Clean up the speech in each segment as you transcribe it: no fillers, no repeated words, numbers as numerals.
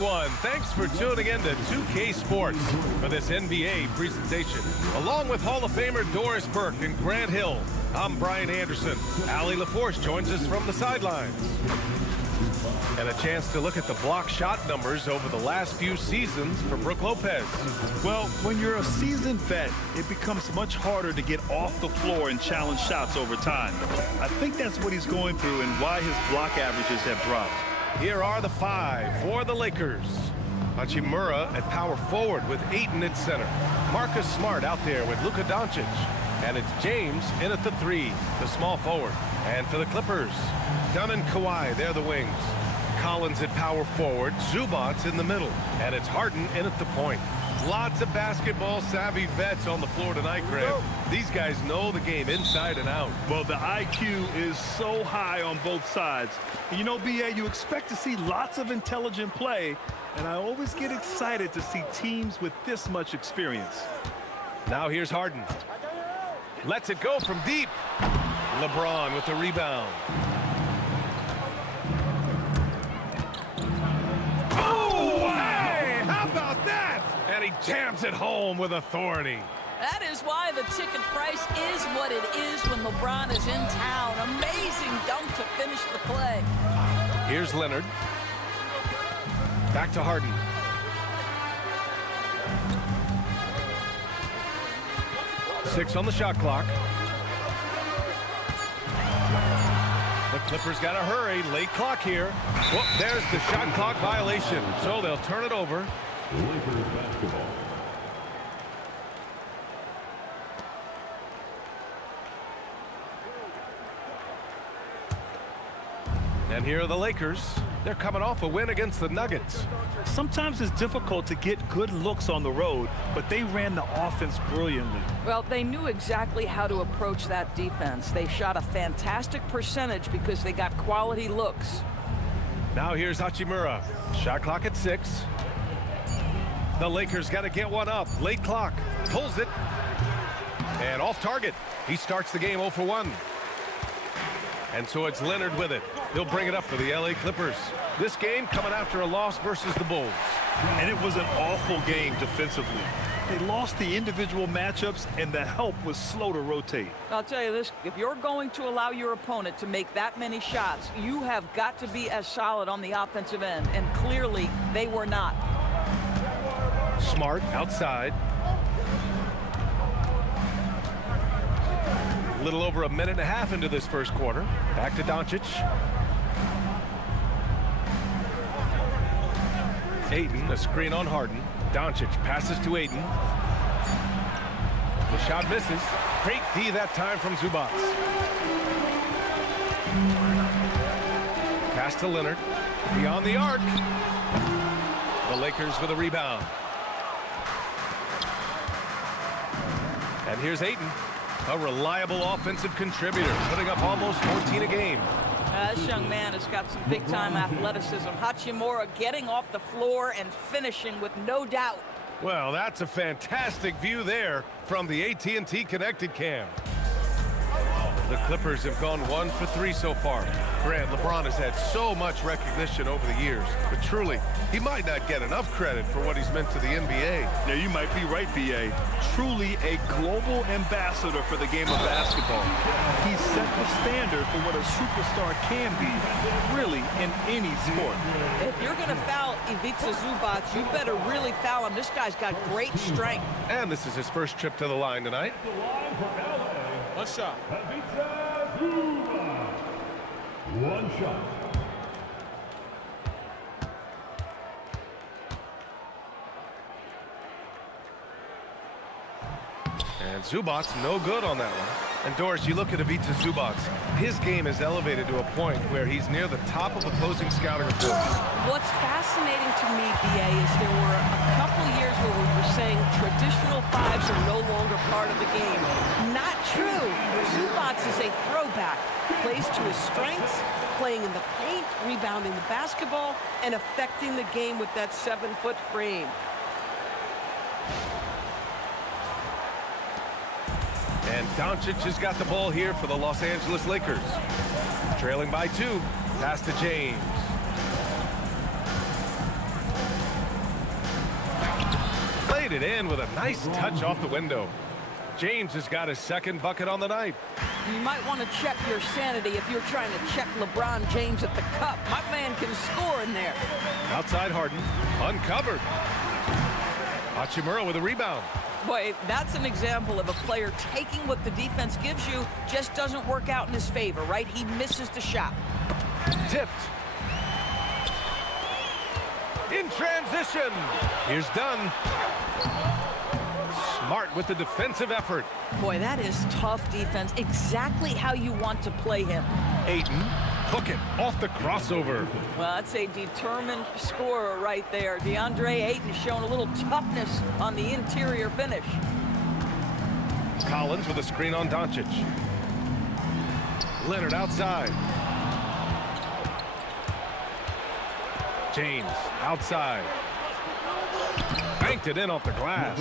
Thanks for tuning in to 2K Sports for this NBA presentation. Along with Hall of Famer Doris Burke and Grant Hill, I'm Brian Anderson. Allie LaForce joins us from the sidelines. And a chance to look at the block shot numbers over the last few seasons for Brooke Lopez. Well, when you're a seasoned vet, it becomes much harder to get off the floor and challenge shots over time. I think that's what he's going through and why his block averages have dropped. Here are the five for the Lakers. Hachimura at power forward with Ayton at center. Marcus Smart out there with Luka Doncic. And it's James in at the three, the small forward. And for the Clippers, Dunn and Kawhi, they're the wings. Collins at power forward, Zubac in the middle. And it's Harden in at the point. Lots of basketball-savvy vets on the floor tonight, Grant. These guys know the game inside and out. Well, the IQ is so high on both sides. You know, B.A., you expect to see lots of intelligent play, and I always get excited to see teams with this much experience. Now here's Harden. Lets it go from deep. LeBron with the rebound. And he jams it home with authority. That is why the ticket price is what it is when LeBron is in town. Amazing dunk to finish the play. Here's Leonard. Back to Harden. Six on the shot clock. The Clippers got to hurry. Late clock here. Whoop, there's the shot clock violation. So they'll turn it over. Lakers basketball. And here are the Lakers. They're coming off a win against the Nuggets. Sometimes it's difficult to get good looks on the road, but they ran the offense brilliantly. Well, they knew exactly how to approach that defense. They shot a fantastic percentage because they got quality looks. Now here's Hachimura. Shot clock at 6. The Lakers got to get one up. Late clock. Pulls it. And off target. He starts the game 0 for 1. And so it's Leonard with it. He'll bring it up for the LA Clippers. This game coming after a loss versus the Bulls. And it was an awful game defensively. They lost the individual matchups, and the help was slow to rotate. I'll tell you this, if you're going to allow your opponent to make that many shots, you have got to be as solid on the offensive end. And clearly, they were not. Smart outside. A little over a minute and a half into this first quarter. Back to Doncic. Ayton, a screen on Harden. Doncic passes to Ayton. The shot misses. Great D that time from Zubac. Pass to Leonard. Beyond the arc. The Lakers with a rebound. And here's Ayton, a reliable offensive contributor, putting up almost 14 a game. This young man has got some big-time athleticism. Hachimura getting off the floor and finishing with no doubt. Well, that's a fantastic view there from the AT&T Connected Cam. The Clippers have gone 1 for 3 so far. Grant, LeBron has had so much recognition over the years, but truly, he might not get enough credit for what he's meant to the NBA. Now, you might be right, B.A. Truly a global ambassador for the game of basketball. He set the standard for what a superstar can be, really, in any sport. If you're going to foul Ivica Zubac, you better really foul him. This guy's got great strength. And this is his first trip to the line tonight. One shot. One shot. And Zubac no good on that one. And Doris, you look at Ivica Zubac. His game is elevated to a point where he's near the top of opposing scouting reports. What's fascinating to me, BA, is there were a couple years where we were saying traditional fives are no longer part of the game. Not true. Zubac is a throwback. Plays to his strengths, playing in the paint, rebounding the basketball, and affecting the game with that 7-foot frame. And Doncic has got the ball here for the Los Angeles Lakers. Trailing by 2. Pass to James. tied it in with a nice touch off the window. James has got his second bucket on the night. You might want to check your sanity if you're trying to check LeBron James at the cup. My man can score in there. Outside Harden, uncovered. Hachimura with a rebound. Boy, that's an example of a player taking what the defense gives you, just doesn't work out in his favor, right? He misses the shot. Tipped. In transition. Here's Dunn. Smart with the defensive effort. Boy, that is tough defense. Exactly how you want to play him. Ayton, hook it off the crossover. Well, that's a determined scorer right there. Deandre Ayton showing a little toughness on the interior finish. Collins with a screen on Doncic. Leonard outside. James outside. Banked it in off the glass.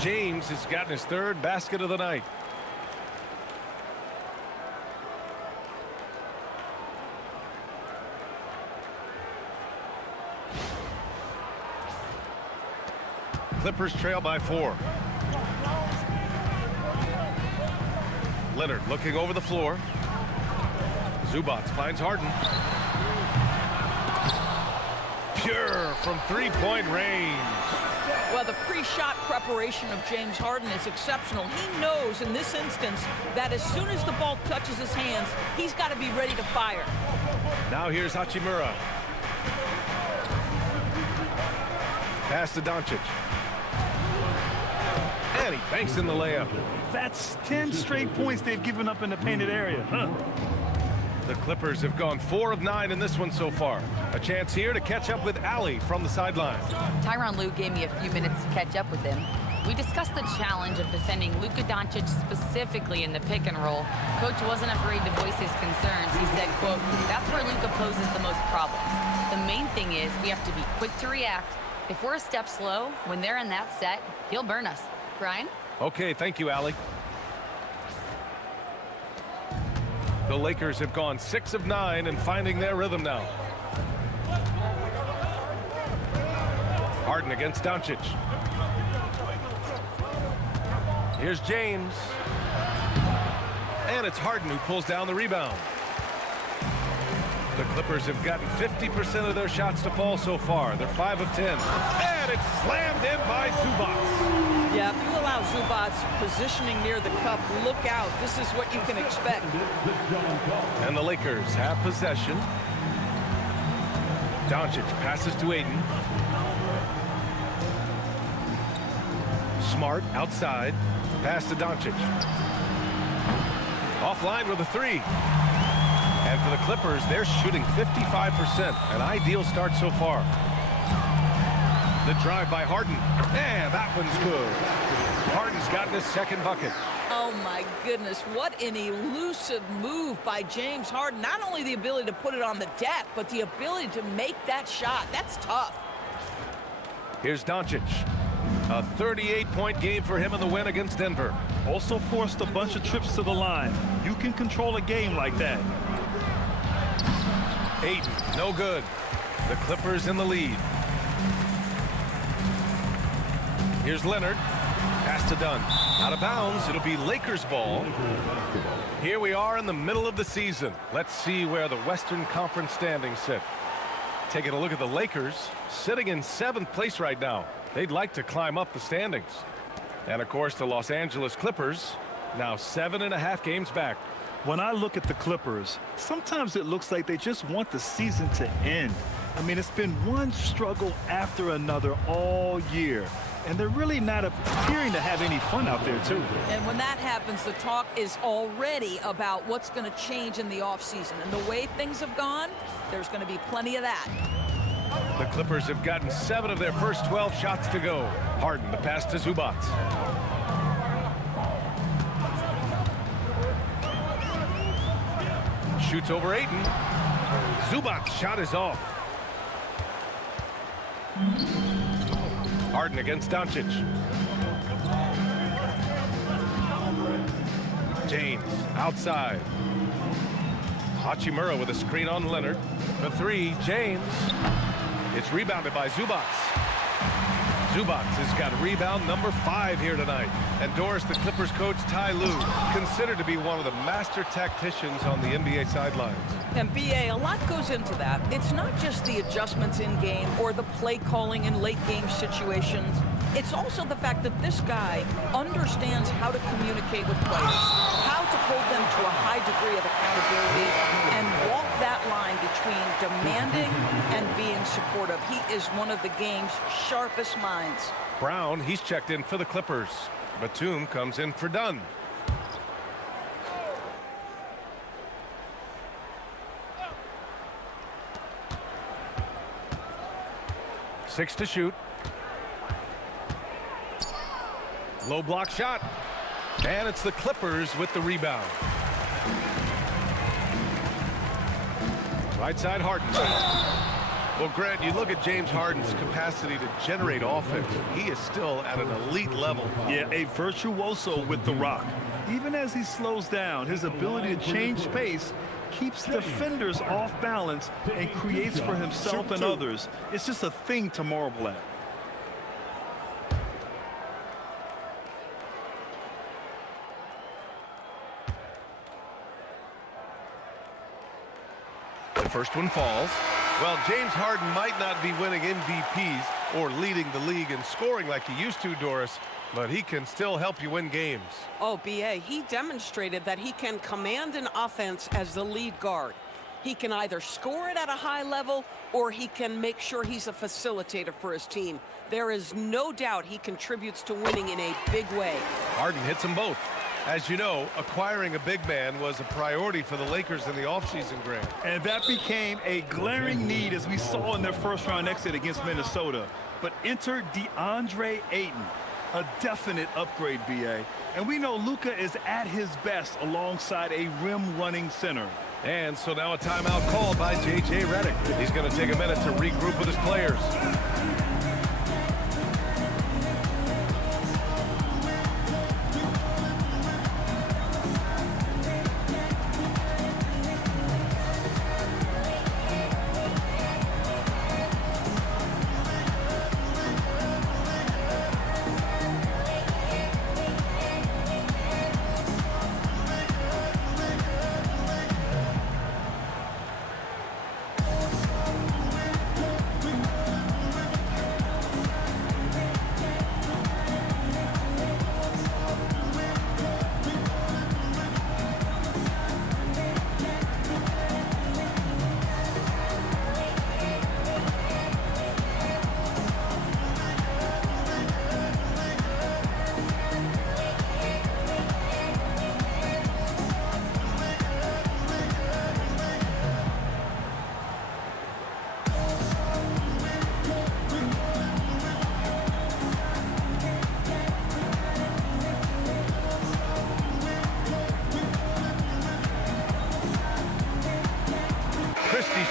James has gotten his third basket of the night. Clippers trail by 4. Leonard looking over the floor. Zubac finds Harden. Pure from three-point range. Well, the pre-shot preparation of James Harden is exceptional. He knows in this instance that as soon as the ball touches his hands, he's got to be ready to fire. Now here's Hachimura. Pass to Doncic. And he banks in the layup. That's 10 straight points they've given up in the painted area. The Clippers have gone 4 of 9 in this one so far. A chance here to catch up with Allie from the sideline. Tyronn Lue gave me a few minutes to catch up with him. We discussed the challenge of defending Luka Doncic specifically in the pick and roll. Coach wasn't afraid to voice his concerns. He said, quote, that's where Luka poses the most problems. The main thing is we have to be quick to react. If we're a step slow, when they're in that set, he'll burn us. Brian? Okay, thank you, Allie. The Lakers have gone 6 of 9 and finding their rhythm now. Harden against Doncic. Here's James. And it's Harden who pulls down the rebound. The Clippers have gotten 50% of their shots to fall so far. They're 5 of 10. And it's slammed in by Zubac. Yeah, if you allow Zubac positioning near the cup, look out. This is what you can expect. And the Lakers have possession. Doncic passes to Ayton. Smart outside. Pass to Doncic. Offline with a 3. And for the Clippers, they're shooting 55%. An ideal start so far. The drive by Harden. And that one's good. Harden's gotten his second bucket. Oh, my goodness. What an elusive move by James Harden. Not only the ability to put it on the deck, but the ability to make that shot. That's tough. Here's Doncic. A 38-point game for him in the win against Denver. Also forced a bunch of trips to the line. You can control a game like that. Ayton, no good. The Clippers in the lead. Here's Leonard. Pass to Dunn. Out of bounds. It'll be Lakers ball. Here we are in the middle of the season. Let's see where the Western Conference standings sit. Taking a look at the Lakers, sitting in 7th place right now. They'd like to climb up the standings. And, of course, the Los Angeles Clippers, now 7.5 games back. When I look at the Clippers, sometimes it looks like they just want the season to end. I mean, it's been one struggle after another all year. And they're really not appearing to have any fun out there, too. And when that happens, the talk is already about what's going to change in the offseason. And the way things have gone, there's going to be plenty of that. The Clippers have gotten 7 of their first 12 shots to go. Harden, the pass to Zubac. Shoots over Ayton. Zubac's shot is off. Harden against Doncic. James outside. Hachimura with a screen on Leonard. The 3, James. It's rebounded by Zubac. Zubac has got rebound number 5 here tonight. And Doris, the Clippers coach Ty Lue, considered to be one of the master tacticians on the NBA sidelines. And BA, a lot goes into that. It's not just the adjustments in game or the play calling in late game situations. It's also the fact that this guy understands how to communicate with players, how to hold them to a high degree of accountability, and walk that line between demanding and being supportive. He is one of the game's sharpest minds. Brown, he's checked in for the Clippers. Batum comes in for Dunn. Six to shoot. Low block shot. And it's the Clippers with the rebound. Right side Harden. Well, Grant, you look at James Harden's capacity to generate offense. He is still at an elite level. Yeah, a virtuoso with the rock. Even as he slows down, his ability to change pace keeps defenders off balance and creates for himself and others. It's just a thing to marvel at. The first one falls. Well, James Harden might not be winning MVPs or leading the league in scoring like he used to, Doris, but he can still help you win games. Oh, BA, he demonstrated that he can command an offense as the lead guard. He can either score it at a high level or he can make sure he's a facilitator for his team. There is no doubt he contributes to winning in a big way. Harden hits them both. As you know, acquiring a big man was a priority for the Lakers in the offseason, Grant. And that became a glaring need as we saw in their first-round exit against Minnesota. But enter Deandre Ayton, a definite upgrade, BA. And we know Luka is at his best alongside a rim-running center. And so now a timeout called by J.J. Redick. He's going to take a minute to regroup with his players.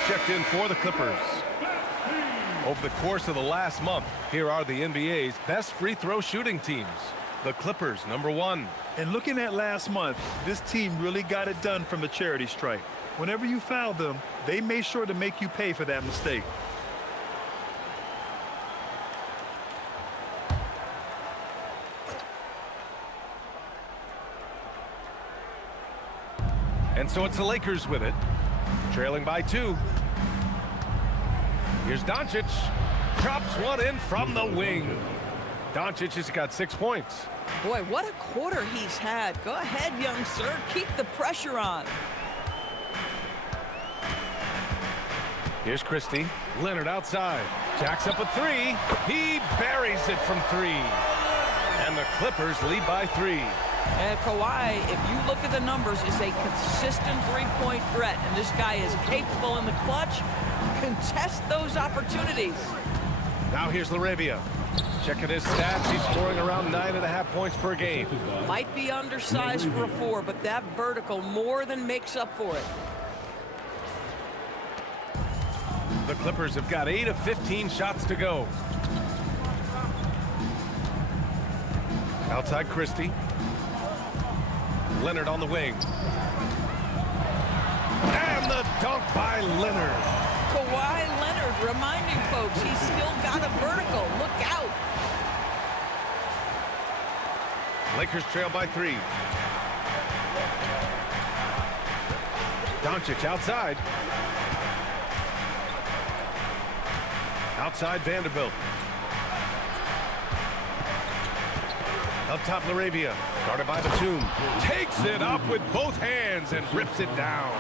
Checked in for the Clippers. Over the course of the last month, here are the NBA's best free throw shooting teams. The Clippers, #1. And looking at last month, this team really got it done from the charity stripe. Whenever you foul them, they made sure to make you pay for that mistake. And so it's the Lakers with it, trailing by 2. Here's Doncic, drops one in from the wing. Doncic has got 6 points. Boy, what a quarter he's had. Go ahead, young sir. Keep the pressure on. Here's Christie. Leonard outside. Jacks up a 3. He buries it from 3. And the Clippers lead by 3. And Kawhi, if you look at the numbers, is a consistent three-point threat. And this guy is capable in the clutch. Contest those opportunities. Now here's Laravia. Checking his stats. He's scoring around 9.5 points per game. Might be undersized for a 4, but that vertical more than makes up for it. The Clippers have got 8 of 15 shots to go. Outside Christie. Leonard on the wing. And the dunk by Leonard. Kawhi Leonard reminding folks he's still got a vertical. Look out. Lakers trail by 3. Doncic outside. Outside Vanderbilt. Up top Laravia. Guarded by Batum. Takes it up with both hands and rips it down.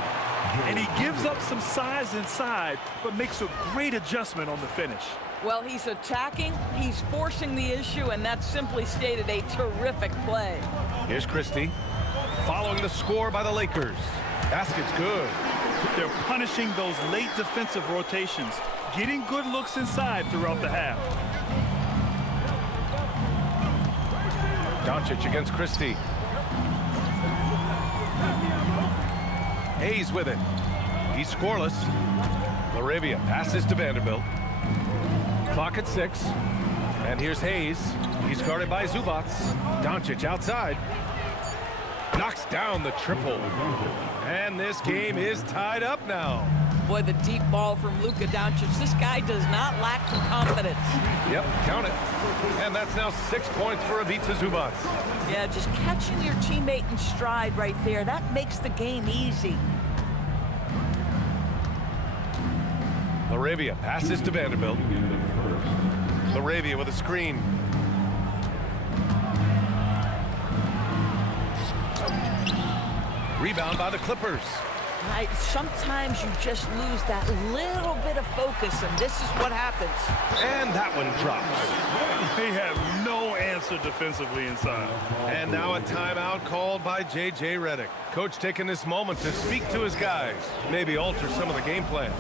And he gives up some size inside, but makes a great adjustment on the finish. Well, he's attacking, he's forcing the issue, and that's simply stated a terrific play. Here's Christie. Following the score by the Lakers. Basket's good. They're punishing those late defensive rotations, getting good looks inside throughout the half. Doncic against Christie. Hayes with it. He's scoreless. Laravia passes to Vanderbilt. Clock at 6. And here's Hayes. He's guarded by Zubac. Doncic outside. Knocks down the triple. And this game is tied up now. Boy, the deep ball from Luka Doncic. This guy does not lack for confidence. Yep, count it. And that's now 6 points for Ivica Zubac. Yeah, just catching your teammate in stride right there. That makes the game easy. Laravia passes to Vanderbilt. Laravia with a screen. Rebound by the Clippers. Sometimes you just lose that little bit of focus, and this is what happens. And that one drops. They have no answer defensively inside. And now a timeout called by J.J. Redick. Coach taking this moment to speak to his guys, maybe alter some of the game plan.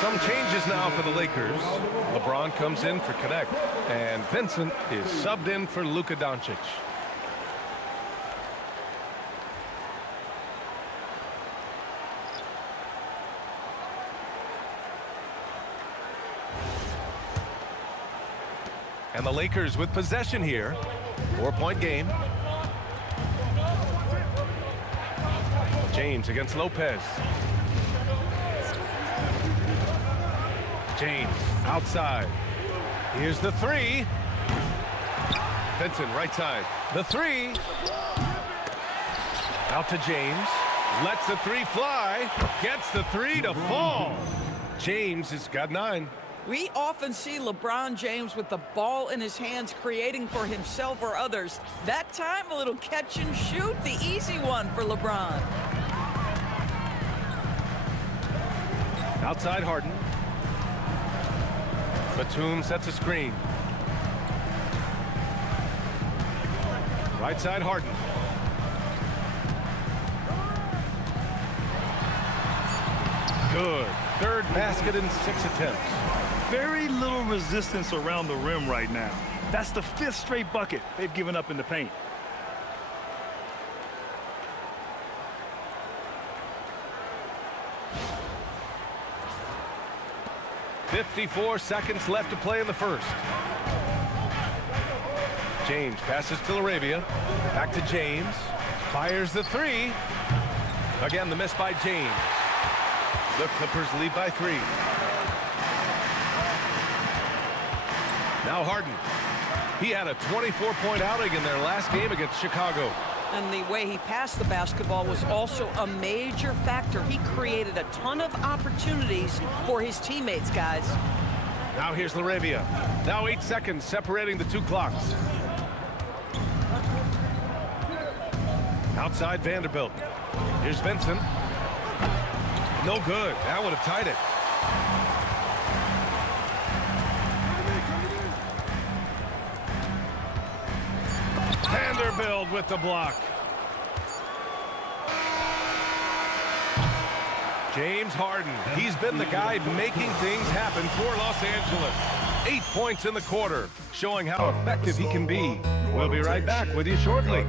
Some changes now for the Lakers. LeBron comes in for Connect, and Vincent is subbed in for Luka Doncic. And the Lakers with possession here. 4-point game. James against Lopez. James outside. Here's the 3. Vincent right side. The 3. Out to James. Lets the 3 fly. Gets the 3 to fall. James has got 9. We often see LeBron James with the ball in his hands creating for himself or others. That time, a little catch and shoot, the easy one for LeBron. Outside Harden. Batum sets a screen. Right side Harden. Good. Third basket in 6 attempts. Very little resistance around the rim right now. That's the 5th straight bucket they've given up in the paint. 54 seconds left to play in the first. James passes to Laravia. Back to James. Fires the 3. Again, the miss by James. The Clippers lead by 3. Now Harden. He had a 24-point outing in their last game against Chicago. And the way he passed the basketball was also a major factor. He created a ton of opportunities for his teammates, guys. Now here's LaRavia. Now 8 seconds separating the two clocks. Outside Vanderbilt. Here's Vincent. No good. That would have tied it. Vanderbilt with the block. James Harden. He's been the guy making things happen for Los Angeles. 8 points in the quarter, showing how effective he can be. We'll be right back with you shortly.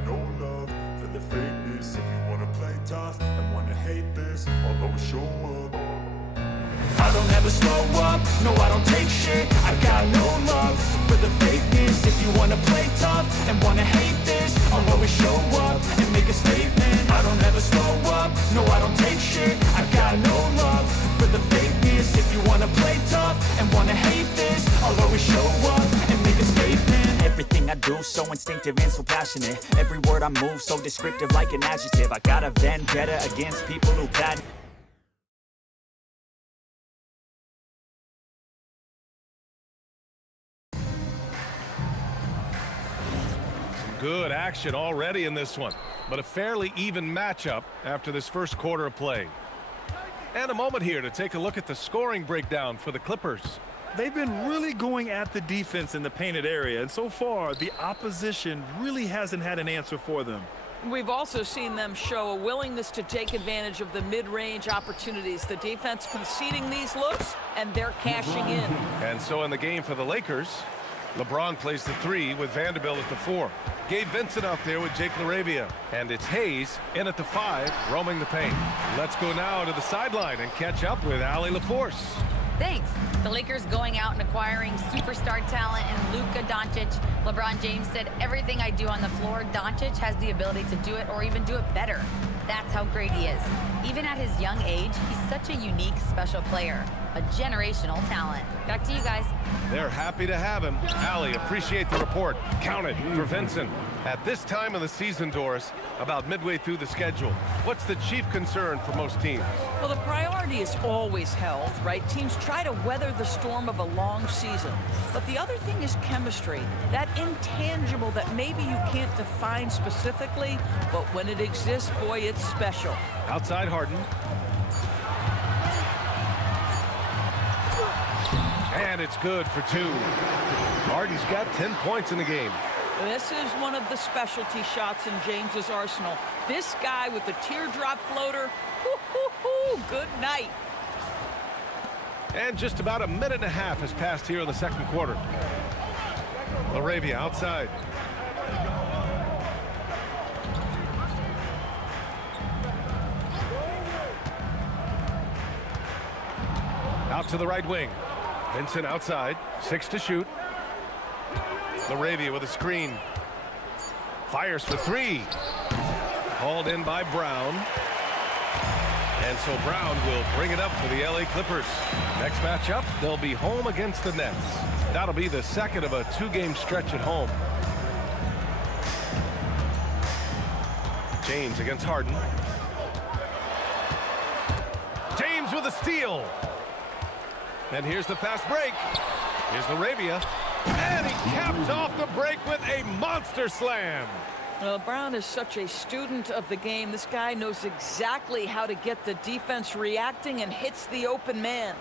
I don't ever slow up, no I don't take shit. I got no love for the fakeness. If you wanna play tough and wanna hate this, I'll always show up and make a statement. I don't ever slow up, no I don't take shit. I got no love for the fakeness. If you wanna play tough and wanna hate this, I'll always show up and make a statement. Everything I do so instinctive and so passionate. Every word I move so descriptive like an adjective. I got a vendetta against people who patent. Good action already in this one, but a fairly even matchup after this first quarter of play. And a moment here to take a look at the scoring breakdown for the Clippers. They've been really going at the defense in the painted area, and so far the opposition really hasn't had an answer for them. We've also seen them show a willingness to take advantage of the mid-range opportunities. The defense conceding these looks, and they're cashing in. And so in the game for the Lakers, LeBron plays the 3 with Vanderbilt at the 4. Gabe Vincent out there with Jake LaRavia. And it's Hayes in at the 5, roaming the paint. Let's go now to the sideline and catch up with Allie LaForce. Thanks. The Lakers going out and acquiring superstar talent in Luka Doncic. LeBron James said, everything I do on the floor, Doncic has the ability to do it or even do it better. That's how great he is. Even at his young age, he's such a unique, special player. A generational talent. Back to you guys. They're happy to have him. Allie, appreciate the report. Count it for Vincent. At this time of the season, Doris, about midway through the schedule, what's the chief concern for most teams? Well, the priority is always health, right? Teams try to weather the storm of a long season. But the other thing is chemistry. That intangible that maybe you can't define specifically, but when it exists, boy, it's special. Outside Harden. And it's good for 2. Harden's got 10 points in the game. This is one of the specialty shots in James's arsenal. This guy with the teardrop floater, good night. And just about a minute and a half has passed here in the second quarter. LaRavia outside. Out to the right wing. Vincent outside, 6 to shoot. LaRavia with a screen. Fires for 3. Hauled in by Brown. And so Brown will bring it up for the LA Clippers. Next matchup, they'll be home against the Nets. That'll be the second of a 2-game stretch at home. James against Harden. James with a steal. And here's the fast break. Here's LaRavia. And he caps off the break with a monster slam. Well, Brown is such a student of the game. This guy knows exactly how to get the defense reacting and hits the open man.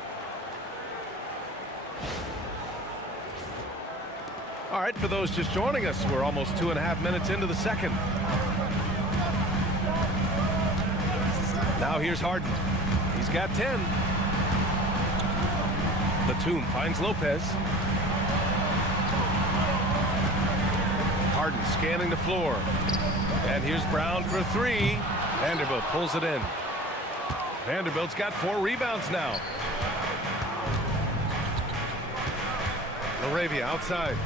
All right, for those just joining us, we're almost 2.5 minutes into the second. Now here's Harden. He's got 10. Batum finds Lopez. Harden scanning the floor. And here's Brown for 3. Vanderbilt pulls it in. Vanderbilt's got 4 rebounds now. LaRavia outside.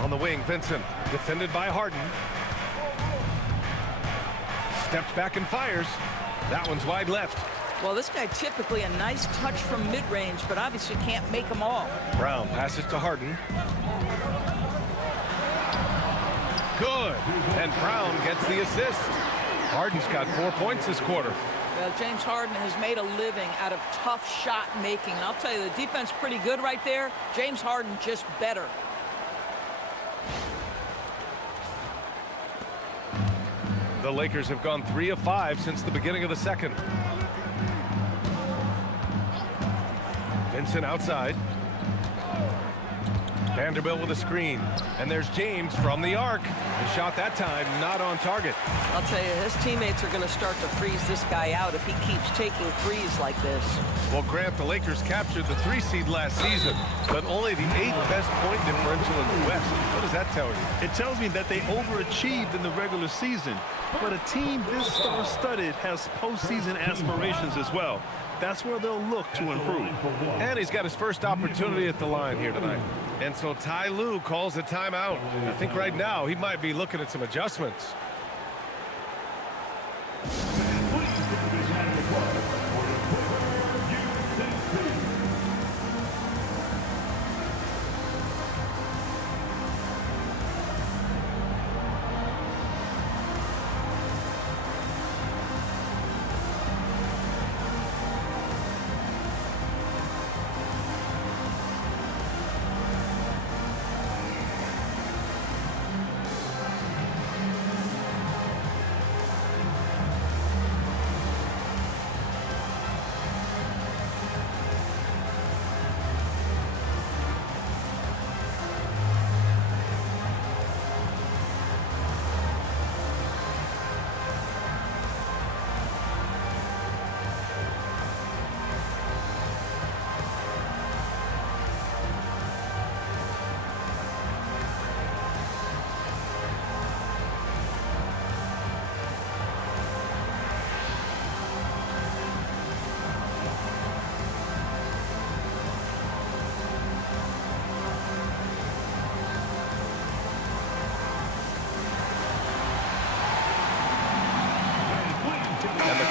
On the wing, Vincent, defended by Harden. Steps back and fires. That one's wide left. Well, this guy typically a nice touch from mid-range, but obviously can't make them all. Brown passes to Harden. Good. And Brown gets the assist. Harden's got 4 points this quarter. Well, James Harden has made a living out of tough shot making. And I'll tell you, the defense pretty good right there. James Harden just better. The Lakers have gone 3 of 5 since the beginning of the second. Vincent outside. Vanderbilt with a screen. And there's James from the arc. The shot that time not on target. I'll tell you, his teammates are going to start to freeze this guy out if he keeps taking threes like this. Well, Grant, the Lakers captured the 3 seed last season, but only the 8th best point differential in the West. What does that tell you? It tells me that they overachieved in the regular season. But a team this star-studded has postseason aspirations as well. That's where they'll look to improve. And he's got his first opportunity at the line here tonight. And so Ty Lue calls a timeout. I think right now he might be looking at some adjustments.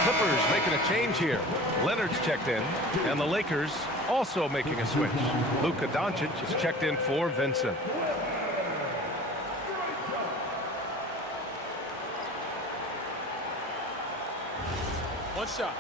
Clippers making a change here. Leonard's checked in, and the Lakers also making a switch. Luka Doncic is checked in for Vincent. One shot.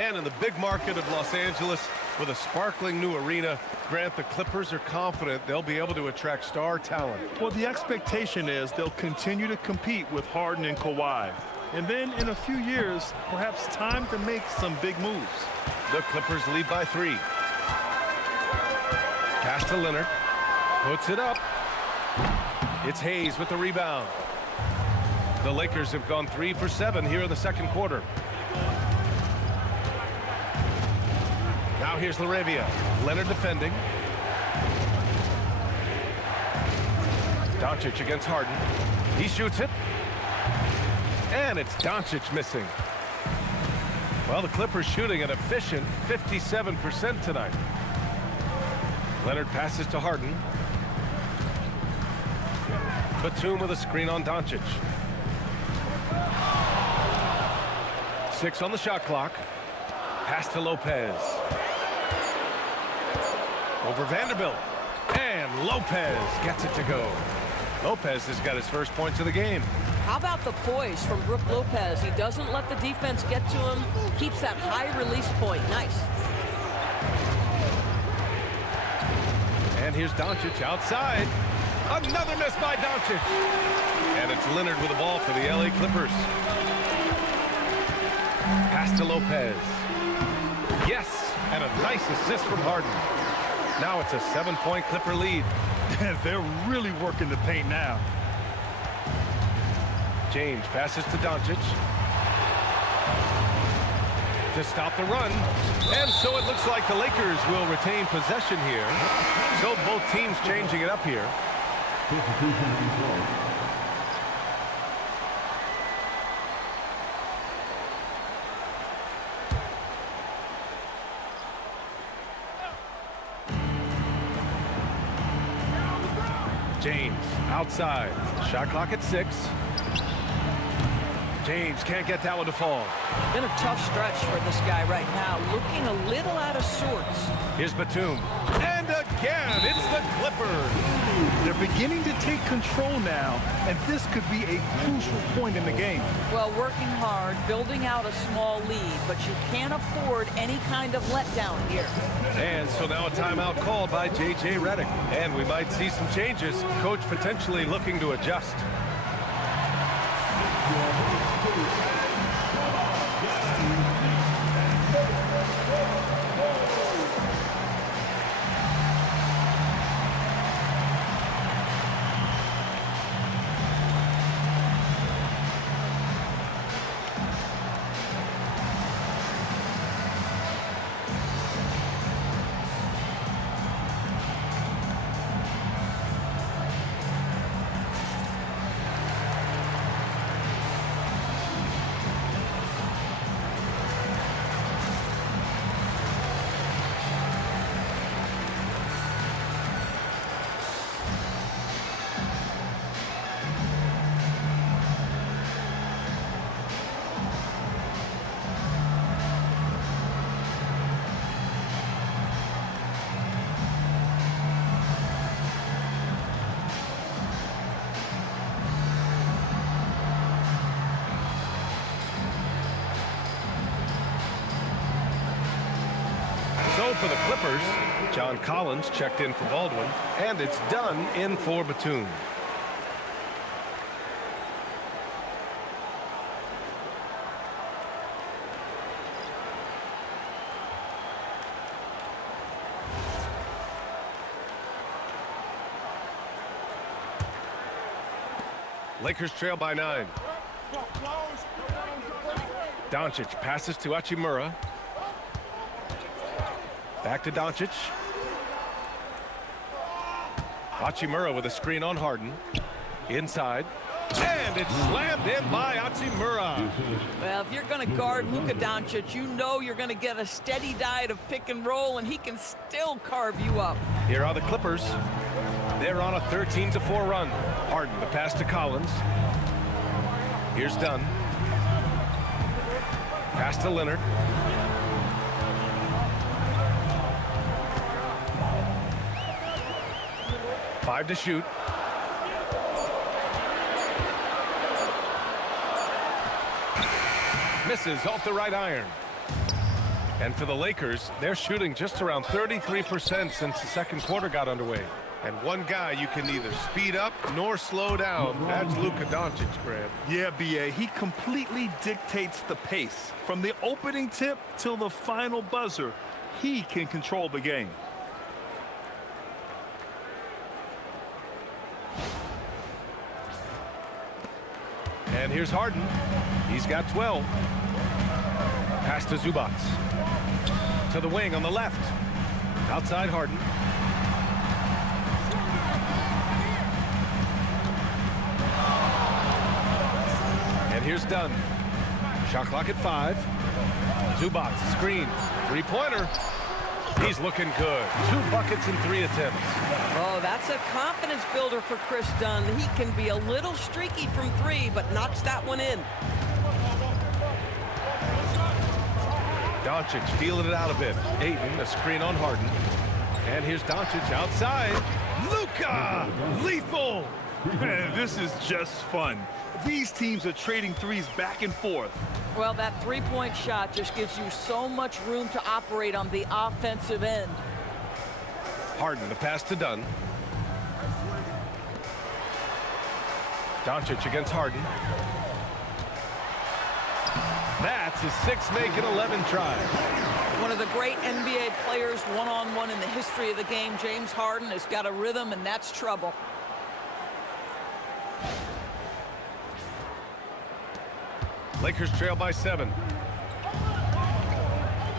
And in the big market of Los Angeles, with a sparkling new arena, Grant, the Clippers are confident they'll be able to attract star talent. Well, the expectation is they'll continue to compete with Harden and Kawhi. And then in a few years, perhaps time to make some big moves. The Clippers lead by 3. Pass to Leonard. Puts it up. It's Hayes with the rebound. The Lakers have gone 3 for 7 here in the second quarter. Now here's Laravia. Leonard defending. Doncic against Harden. He shoots it. And it's Doncic missing. Well, the Clippers shooting an efficient 57% tonight. Leonard passes to Harden. Batum with a screen on Doncic. 6 on the shot clock. Pass to Lopez. Over Vanderbilt. And Lopez gets it to go. Lopez has got his first points of the game. How about the poise from Brook Lopez? He doesn't let the defense get to him. Keeps that high release point. Nice. And here's Doncic outside. Another miss by Doncic. And it's Leonard with the ball for the LA Clippers. Pass to Lopez. Yes, and a nice assist from Harden. Now it's a 7-point Clipper lead. They're really working the paint now. James passes to Doncic. To stop the run. And so it looks like the Lakers will retain possession here. So both teams changing it up here. James outside. Shot clock at 6. James can't get that one to fall. Been a tough stretch for this guy right now. Looking a little out of sorts. Here's Batum. And again, it's the Clippers. They're beginning to take control now, and this could be a crucial point in the game. Well, working hard, building out a small lead, but you can't afford any kind of letdown here. And so now a timeout called by J.J. Redick. And we might see some changes. Coach potentially looking to adjust. So for the Clippers, John Collins checked in for Baldwin, and it's done in for Batum. Lakers trail by 9. Doncic passes to Hachimura. Back to Doncic. Hachimura with a screen on Harden. Inside. And it's slammed in by Hachimura. Well, if you're going to guard Luka Doncic, you know you're going to get a steady diet of pick and roll, and he can still carve you up. Here are the Clippers. They're on a 13-4 run. Harden, the pass to Collins. Here's Dunn. Pass to Leonard. Five to shoot. Misses off the right iron. And for the Lakers, they're shooting just around 33% since the second quarter got underway. And one guy you can neither speed up nor slow down. That's Luka Doncic, Grant. Yeah, B.A., he completely dictates the pace. From the opening tip till the final buzzer, he can control the game. And here's Harden. He's got 12. Pass to Zubac. To the wing on the left. Outside Harden. And here's Dunn. Shot clock at 5. Zubac, screen. Three-pointer. He's looking good. 2 buckets in 3 attempts. Oh, that's a confidence builder for Chris Dunn. He can be a little streaky from 3, but knocks that one in. Doncic feeling it out a bit. Ayton, a screen on Harden. And here's Doncic outside. Luka! Lethal! Man, this is just fun. These teams are trading threes back and forth. Well, that three-point shot just gives you so much room to operate on the offensive end. Harden, the pass to Dunn. Doncic against Harden. That's his 6th make and 11 tries. One of the great NBA players one-on-one in the history of the game, James Harden, has got a rhythm, and that's trouble. Lakers trail by 7.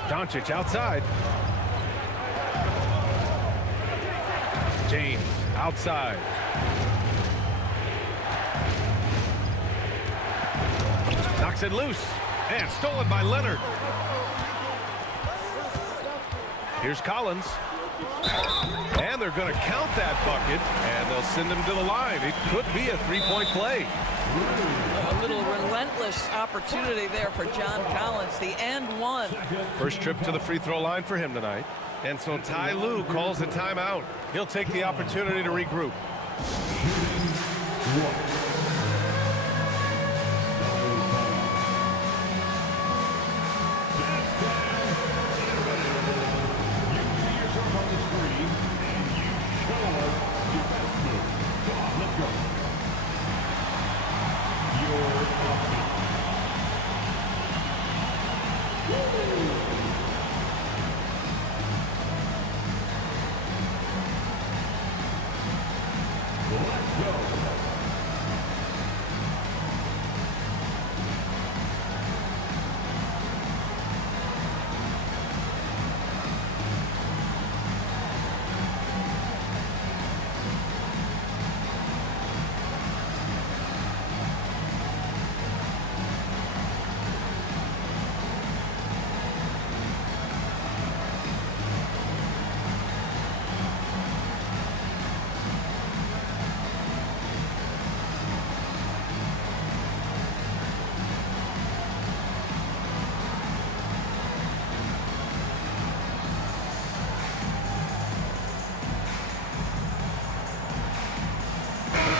Doncic outside. James outside. Knocks it loose. And stolen by Leonard. Here's Collins. And they're going to count that bucket, and they'll send him to the line. It could be a three-point play. A little relentless opportunity there for John Collins, the and one. First trip to the free throw line for him tonight. And so Ty Lue calls a timeout. He'll take the opportunity to regroup.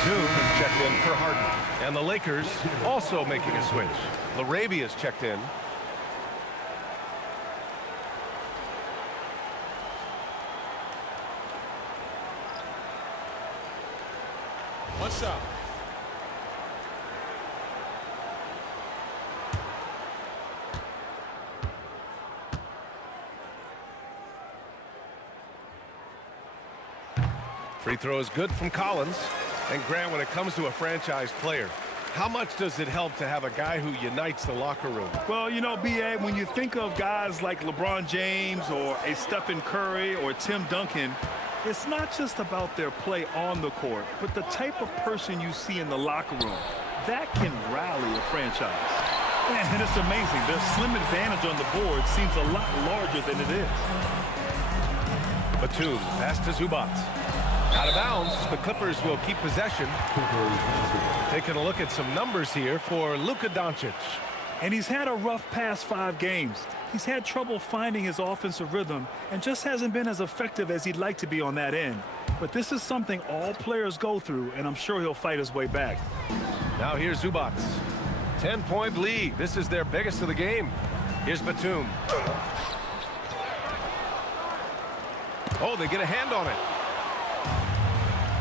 Batum has checked in for Harden. And the Lakers also making a switch. LaRavia's checked in. What's up? Free throw is good from Collins. And Grant, when it comes to a franchise player, how much does it help to have a guy who unites the locker room? Well, you know, B.A., when you think of guys like LeBron James or a Stephen Curry or Tim Duncan, it's not just about their play on the court, but the type of person you see in the locker room. That can rally a franchise. And it's amazing. Their slim advantage on the board seems a lot larger than it is. Batum, pass to Zubac. Out of bounds, the Clippers will keep possession. Taking a look at some numbers here for Luka Doncic. And he's had a rough past 5 games. He's had trouble finding his offensive rhythm and just hasn't been as effective as he'd like to be on that end. But this is something all players go through, and I'm sure he'll fight his way back. Now here's Zubac. 10-point lead. This is their biggest of the game. Here's Batum. Oh, they get a hand on it.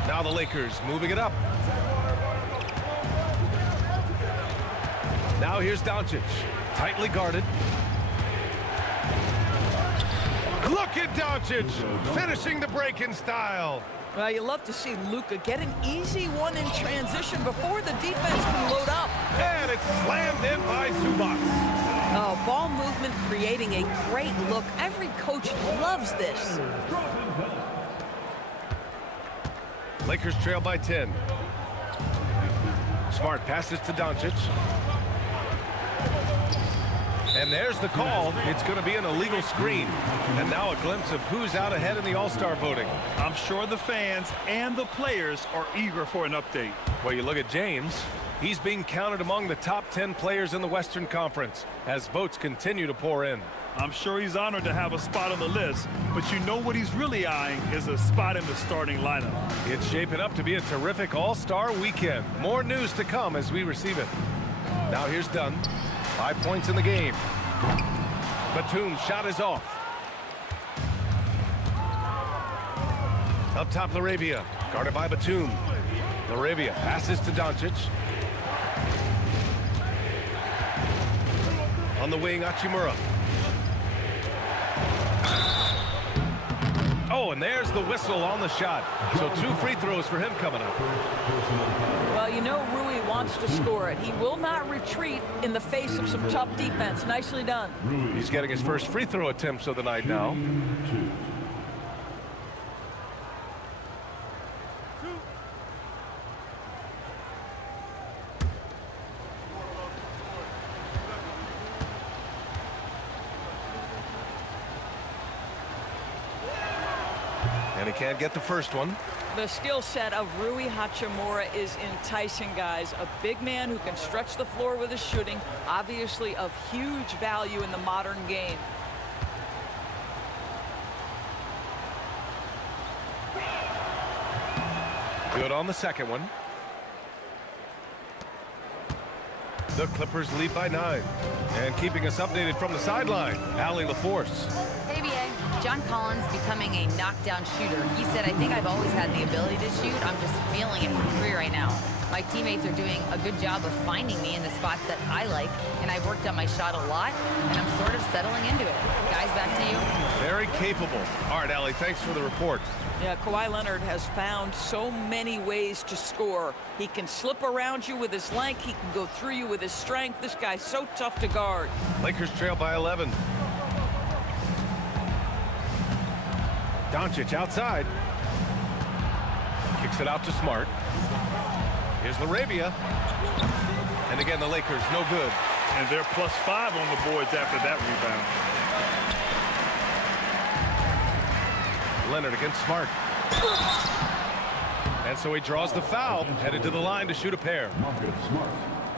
Now the Lakers moving it up. Now here's Doncic. Tightly guarded. Look at Doncic finishing the break in style. Well, you love to see Luka get an easy one in transition before the defense can load up. And it's slammed in by Zubac. Oh, ball movement creating a great look. Every coach loves this. Lakers trail by 10. Smart passes to Doncic. And there's the call. It's going to be an illegal screen. And now a glimpse of who's out ahead in the All-Star voting. I'm sure the fans and the players are eager for an update. Well, you look at James. He's being counted among the top 10 players in the Western Conference as votes continue to pour in. I'm sure he's honored to have a spot on the list, but you know what he's really eyeing is a spot in the starting lineup. It's shaping up to be a terrific All-Star weekend. More news to come as we receive it. Now here's Dunn. 5 points in the game. Batum's shot is off. Up top, LaRavia. Guarded by Batum. LaRavia passes to Doncic. On the wing, Hachimura. Oh, and there's the whistle on the shot. So 2 free throws for him coming up. Well, you know Rui wants to score it. He will not retreat in the face of some tough defense. Nicely done. He's getting his first free throw attempts of the night now. Can't get the first one. The skill set of Rui Hachimura is enticing, guys. A big man who can stretch the floor with his shooting, obviously of huge value in the modern game. Good on the second one. The Clippers lead by 9. And keeping us updated from the sideline, Allie LaForce. Hey, BA. John Collins becoming a knockdown shooter. He said, I think I've always had the ability to shoot. I'm just feeling it from free right now. My teammates are doing a good job of finding me in the spots that I like, and I've worked on my shot a lot, and I'm sort of settling into it. Guys, back to you. Very capable. All right, Allie, thanks for the report. Yeah, Kawhi Leonard has found so many ways to score. He can slip around you with his length. He can go through you with his strength. This guy's so tough to guard. Lakers trail by 11. Doncic outside. Kicks it out to Smart. Here's LaRavia. And again, the Lakers, no good. And they're +5 on the boards after that rebound. Leonard against Smart. And so he draws the foul, headed to the line to shoot a pair.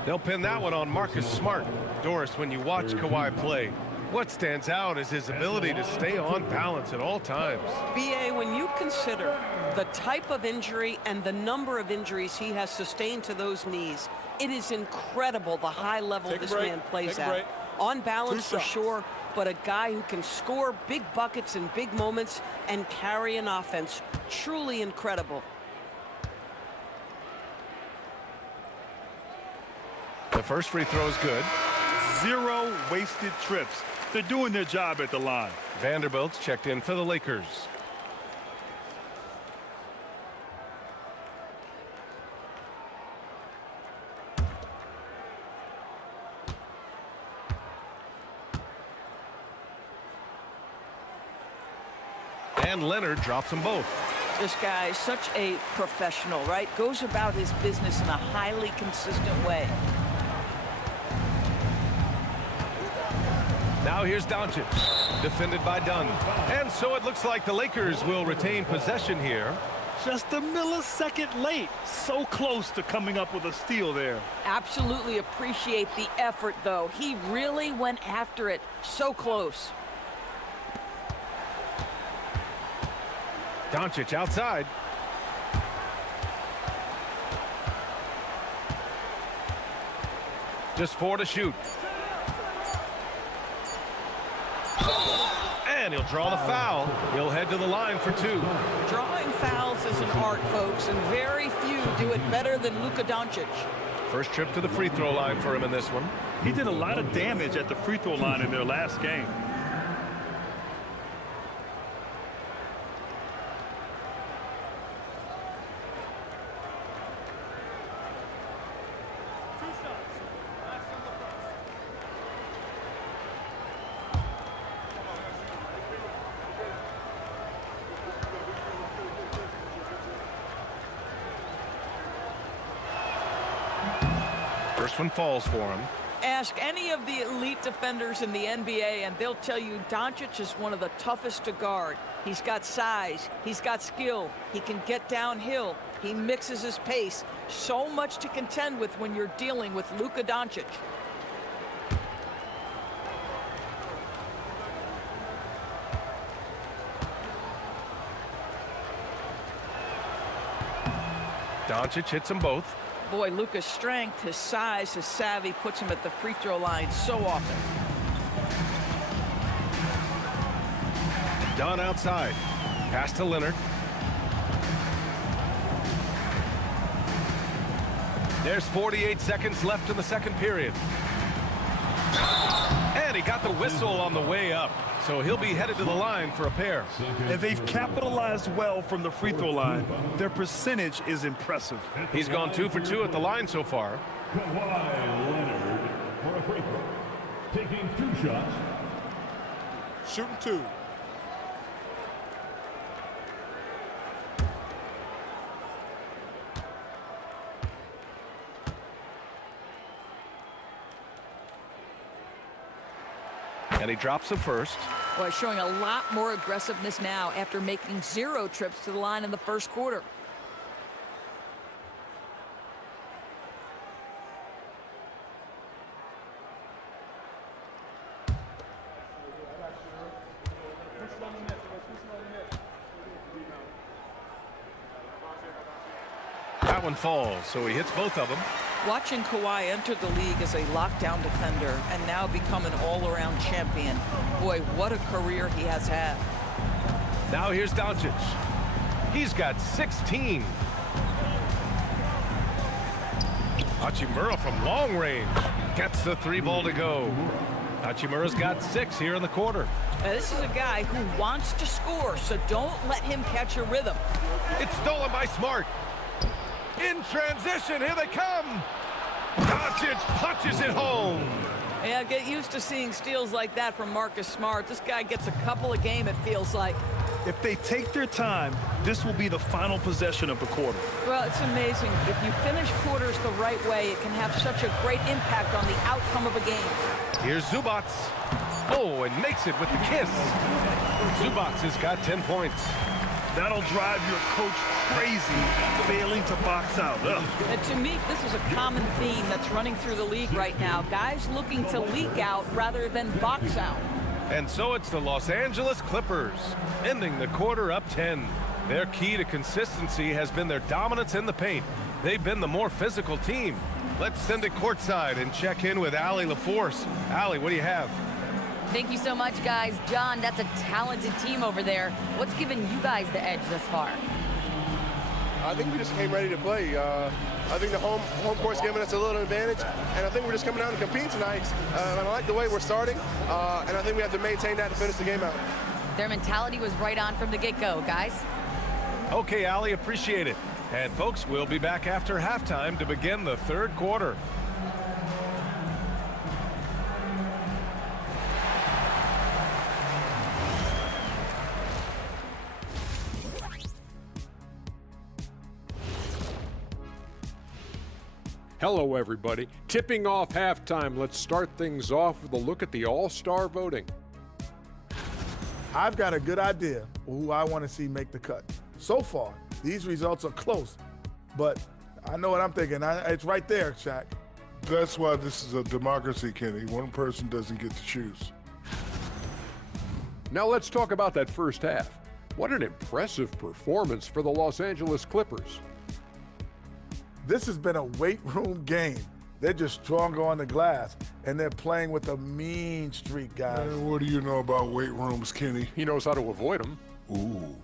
They'll pin that one on Marcus Smart. Doris, when you watch Kawhi play, what stands out is his ability to stay on balance at all times. BA, when you consider the type of injury and the number of injuries he has sustained to those knees, it is incredible the high level this man plays at. On balance for sure, but a guy who can score big buckets in big moments and carry an offense. Truly incredible. The first free throw is good. 0 wasted trips. They're doing their job at the line. Vanderbilt's checked in for the Lakers. And Leonard drops them both. This guy is such a professional, right? Goes about his business in a highly consistent way. Now here's Doncic, defended by Dunn. And so it looks like the Lakers will retain possession here. Just a millisecond late. So close to coming up with a steal there. Absolutely appreciate the effort, though. He really went after it. So close. Doncic outside. Just 4 to shoot. And he'll draw the foul. He'll head to the line for 2. Drawing fouls is an art, folks, and very few do it better than Luka Doncic. First trip to the free throw line for him in this one. He did a lot of damage at the free throw line in their last game. First one falls for him. Ask any of the elite defenders in the NBA, and they'll tell you Doncic is one of the toughest to guard. He's got size. He's got skill. He can get downhill. He mixes his pace. So much to contend with when you're dealing with Luka Doncic. Doncic hits them both. Boy, Luka's strength, his size, his savvy puts him at the free throw line so often. Dunn outside. Pass to Leonard. There's 48 seconds left in the second period. And he got the whistle on the way up. So he'll be headed to the line for a pair. And they've capitalized well from the free throw line. Their percentage is impressive. He's gone 2 for 2 at the line so far. Kawhi Leonard for a free throw. Taking 2 shots. Shooting 2. And he drops the first. Boy, showing a lot more aggressiveness now after making 0 trips to the line in the first quarter. That one falls, so he hits both of them. Watching Kawhi enter the league as a lockdown defender and now become an all-around champion. Boy, what a career he has had. Now here's Doncic. He's got 16. Hachimura from long range gets the 3-ball to go. Hachimura's got 6 here in the quarter. Now, this is a guy who wants to score, so don't let him catch a rhythm. It's stolen by Smart. In transition, here they come. Doncic punches it home. Yeah, get used to seeing steals like that from Marcus Smart. This guy gets a couple a game, it feels like. If they take their time, this will be the final possession of the quarter. Well, it's amazing. If you finish quarters the right way, it can have such a great impact on the outcome of a game. Here's Zubac. Oh, and makes it with the kiss. Zubac has got 10 points. That'll drive your coach crazy, failing to box out. And to me, this is a common theme that's running through the league right now. Guys looking to leak out rather than box out. And so it's the Los Angeles Clippers, ending the quarter up 10. Their key to consistency has been their dominance in the paint. They've been the more physical team. Let's send it courtside and check in with Allie LaForce. Allie, what do you have? Thank you so much, guys. John, that's a talented team over there. What's given you guys the edge thus far? I think we just came ready to play. I think the home court's giving us a little advantage, and I think we're just coming out and compete tonight. And I like the way we're starting, and I think we have to maintain that to finish the game out. Their mentality was right on from the get-go, guys. Okay, Allie, appreciate it. And folks, we'll be back after halftime to begin the third quarter. Hello, everybody. Tipping off halftime, let's start things off with a look at the All-Star voting. I've got a good idea who I want to see make the cut. So far, these results are close, but I know what I'm thinking. It's right there, Shaq. That's why this is a democracy, Kenny. One person doesn't get to choose. Now let's talk about that first half. What an impressive performance for the Los Angeles Clippers. This has been a weight room game. They're just stronger on the glass, and they're playing with a mean streak, guys. Man, what do you know about weight rooms, Kenny? He knows how to avoid them. Ooh.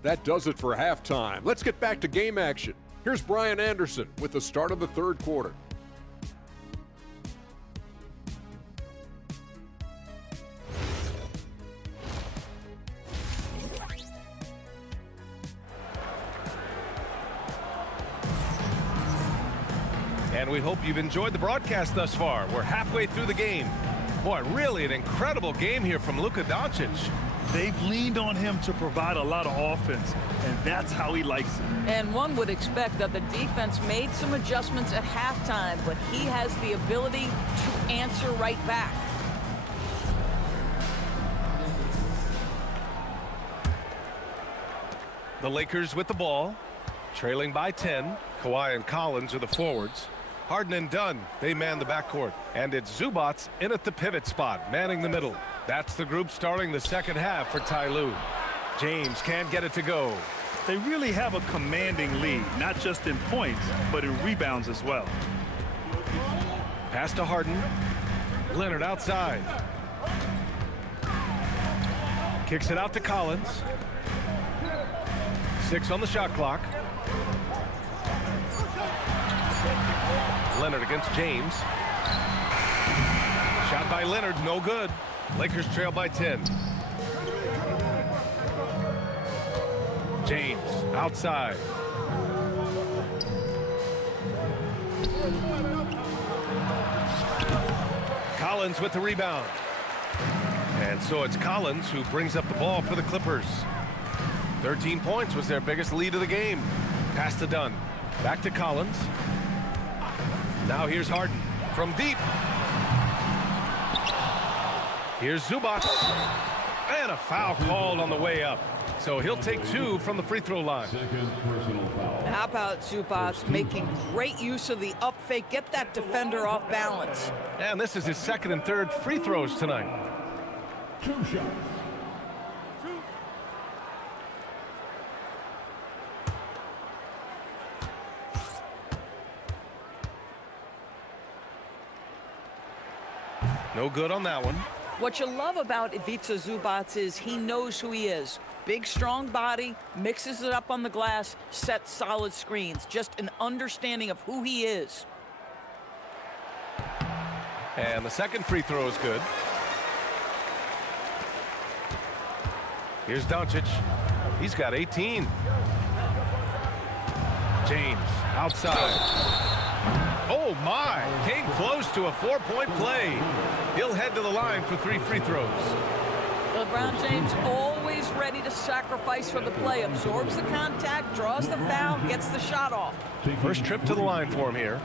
That does it for halftime. Let's get back to game action. Here's Brian Anderson with the start of the third quarter. And we hope you've enjoyed the broadcast thus far. We're halfway through the game. Boy, really an incredible game here from Luka Doncic. They've leaned on him to provide a lot of offense, and that's how he likes it. And one would expect that the defense made some adjustments at halftime, but he has the ability to answer right back. The Lakers with the ball, trailing by 10. Kawhi and Collins are the forwards. Harden and Dunn, they man the backcourt. And it's Zubac in at the pivot spot, manning the middle. That's the group starting the second half for Ty Lue. James can't get it to go. They really have a commanding lead, not just in points, but in rebounds as well. Pass to Harden. Leonard outside. Kicks it out to Collins. 6 on the shot clock. Leonard against James. Shot by Leonard, no good. Lakers trail by 10. James outside. Collins with the rebound. And so it's Collins who brings up the ball for the Clippers. 13 points was their biggest lead of the game. Pass to Dunn. Back to Collins. Now here's Harden from deep. Here's Zubac. And a foul called on the way up. So he'll take 2 from the free throw line. Second personal foul. How about Zubac making great use of the up fake, get that defender off balance. And this is his second and third free throws tonight. 2 shots. No good on that one. What you love about Ivica Zubac is he knows who he is. Big, strong body, mixes it up on the glass, sets solid screens. Just an understanding of who he is. And the second free throw is good. Here's Doncic. He's got 18. James outside. Oh my, came close to a 4-point play. He'll head to the line for 3 free throws. LeBron James always ready to sacrifice for the play. Absorbs the contact, draws the foul, gets the shot off. First trip to the line for him here.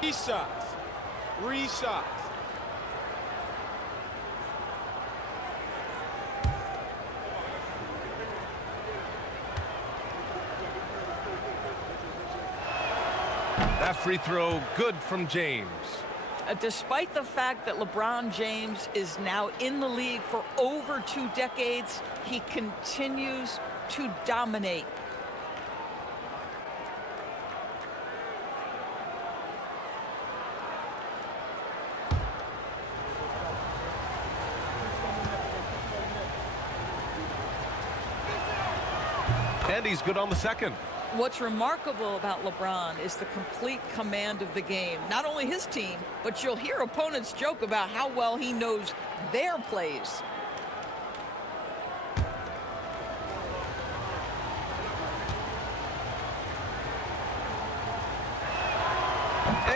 3 shots. 3 shots. That free throw good from James. Despite the fact that LeBron James is now in the league for over 2 decades, he continues to dominate. And he's good on the second. What's remarkable about LeBron is the complete command of the game. Not only his team, but you'll hear opponents joke about how well he knows their plays.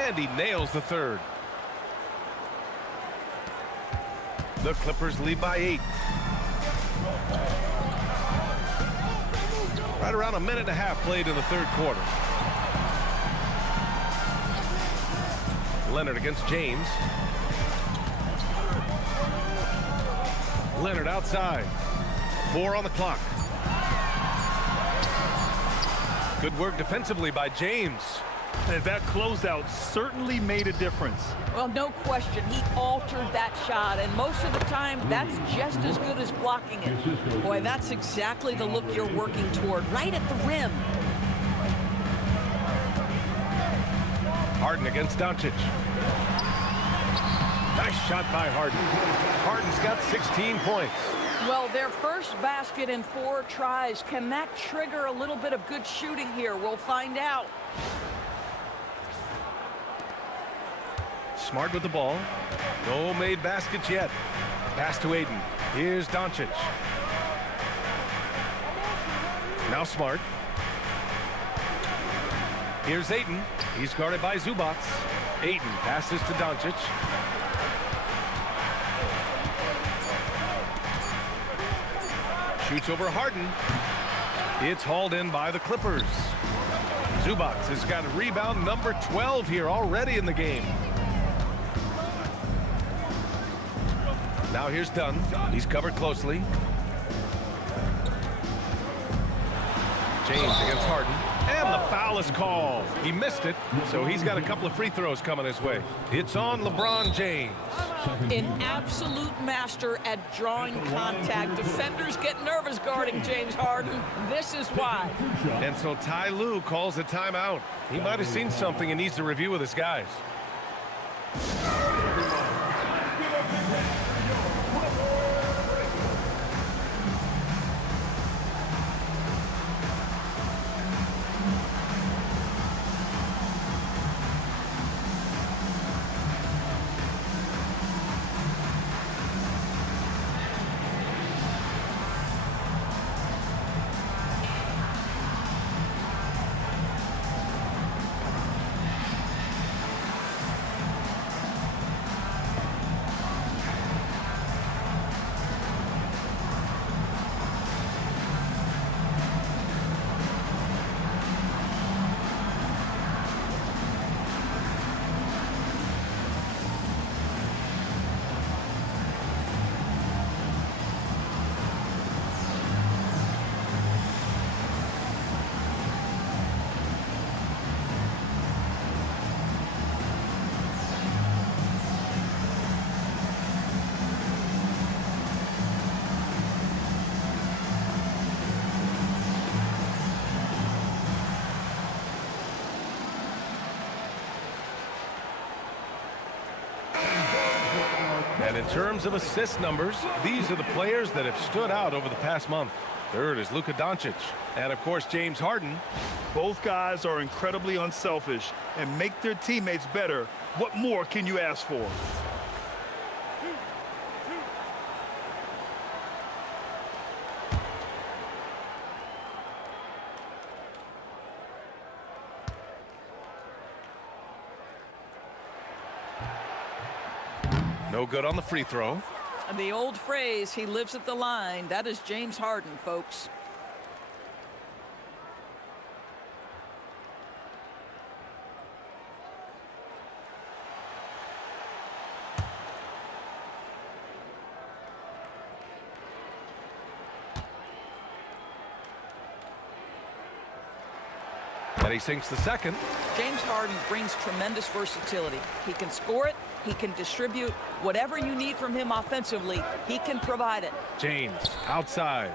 And he nails the third. The Clippers lead by 8. Right around a minute and a half played in the third quarter. Leonard against James. Leonard outside. 4 on the clock. Good work defensively by James. And that closeout certainly made a difference. Well, no question, he altered that shot, and most of the time, that's just as good as blocking it. Boy, that's exactly the look you're working toward, right at the rim. Harden against Doncic. Nice shot by Harden. Harden's got 16 points. Well, their first basket in 4 tries. Can that trigger a little bit of good shooting here? We'll find out. Smart with the ball. No made baskets yet. Pass to Ayton. Here's Doncic. Now Smart. Here's Ayton. He's guarded by Zubac. Ayton passes to Doncic. Shoots over Harden. It's hauled in by the Clippers. Zubac has got rebound number 12 here already in the game. Now here's Dunn. He's covered closely. James against Harden. And the foul is called. He missed it, so he's got a couple of free throws coming his way. It's on LeBron James. An absolute master at drawing contact. Defenders get nervous guarding James Harden. This is why. And so Ty Lue calls a timeout. He might have seen something and needs to review with his guys. in terms of assist numbers, these are the players that have stood out over the past month. Third is Luka Doncic. And, of course, James Harden. Both guys are incredibly unselfish and make their teammates better. What more can you ask for? No good on the free throw. And the old phrase, he lives at the line, that is James Harden, folks. And he sinks the second. James Harden brings tremendous versatility. He can score it, he can distribute. Whatever you need from him offensively, he can provide it. James outside.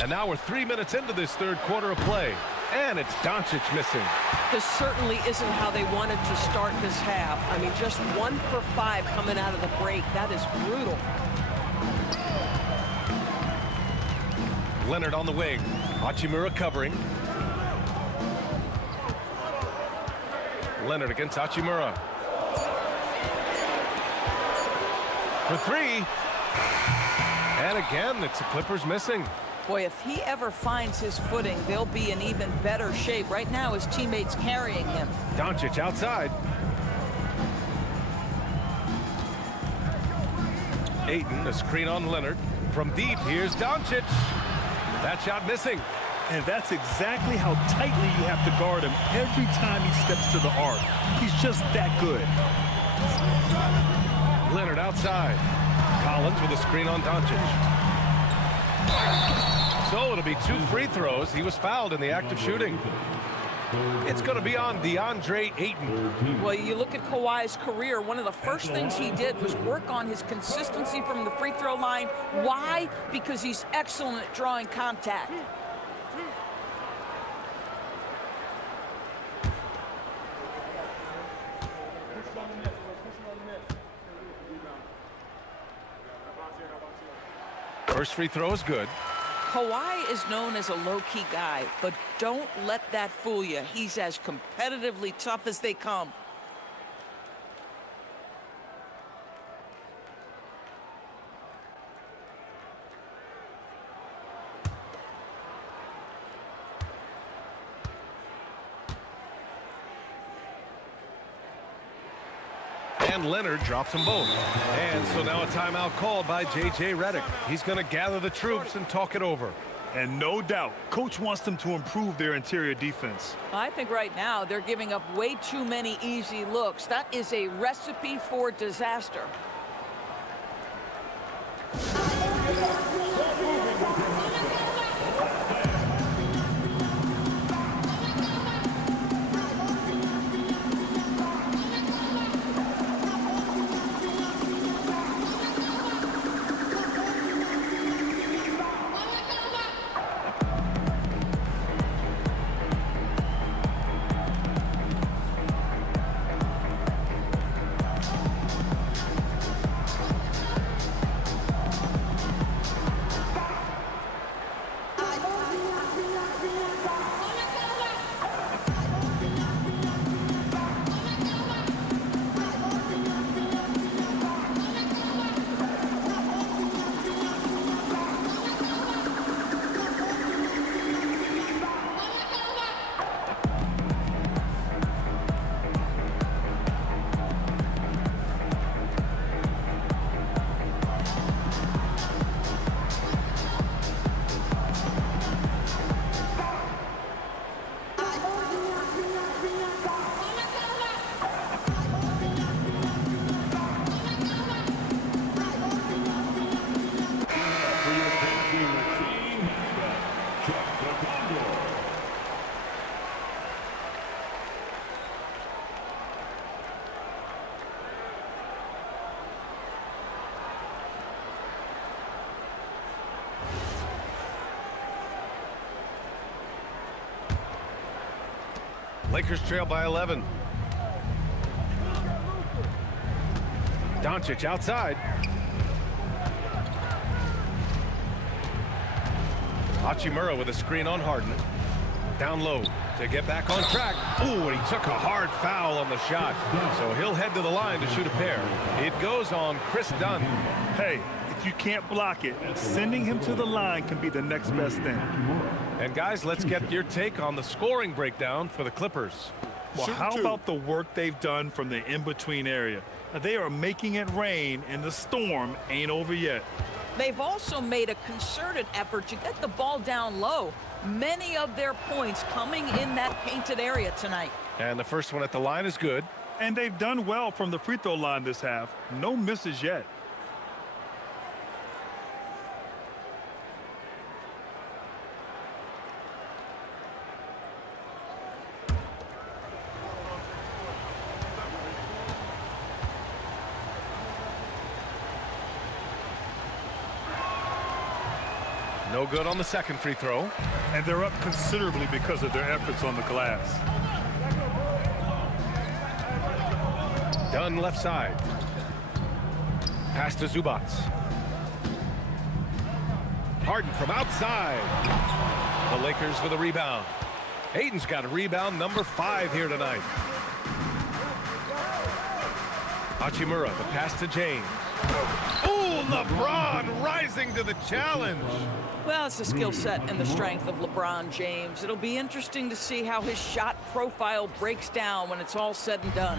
And now we're 3 minutes into this third quarter of play. And it's Doncic missing. This certainly isn't how they wanted to start this half. I mean, just 1 for 5 coming out of the break. That is brutal. Leonard on the wing. Hachimura covering. Leonard against Hachimura. For three. And again, it's the Clippers missing. Boy, if he ever finds his footing, they'll be in even better shape. Right now, his teammates carrying him. Doncic outside. Ayton, a screen on Leonard. From deep, here's Doncic. That shot missing. And that's exactly how tightly you have to guard him every time he steps to the arc. He's just that good. Leonard outside. Collins with a screen on Doncic. So it'll be 2 free throws. He was fouled in the act of shooting. It's going to be on Deandre Ayton. Well, you look at Kawhi's career, one of the first things he did was work on his consistency from the free throw line. Why? Because he's excellent at drawing contact. First free throw is good. Kawhi is known as a low-key guy, but don't let that fool you. He's as competitively tough as they come. And Leonard drops them both. And so now a timeout called by J.J. Redick. He's going to gather the troops and talk it over. And no doubt, coach wants them to improve their interior defense. I think right now they're giving up way too many easy looks. That is a recipe for disaster. Lakers trail by 11. Doncic outside. Hachimura with a screen on Harden. Down low to get back on track. Ooh, and he took a hard foul on the shot. So he'll head to the line to shoot a pair. It goes on Chris Dunn. Hey, if you can't block it, sending him to the line can be the next best thing. And guys, let's get your take on the scoring breakdown for the Clippers. Well, how about the work they've done from the in-between area? They are making it rain, and the storm ain't over yet. They've also made a concerted effort to get the ball down low. Many of their points coming in that painted area tonight. And the first one at the line is good. And they've done well from the free throw line this half. No misses yet. No good on the second free throw. And they're up considerably because of their efforts on the glass. Dunn left side. Pass to Zubac. Harden from outside. The Lakers with a rebound. Ayton's got a rebound number 5 here tonight. Hachimura, the pass to James. Oh, LeBron rising to the challenge. Well, it's the skill set and the strength of LeBron James. It'll be interesting to see how his shot profile breaks down when it's all said and done.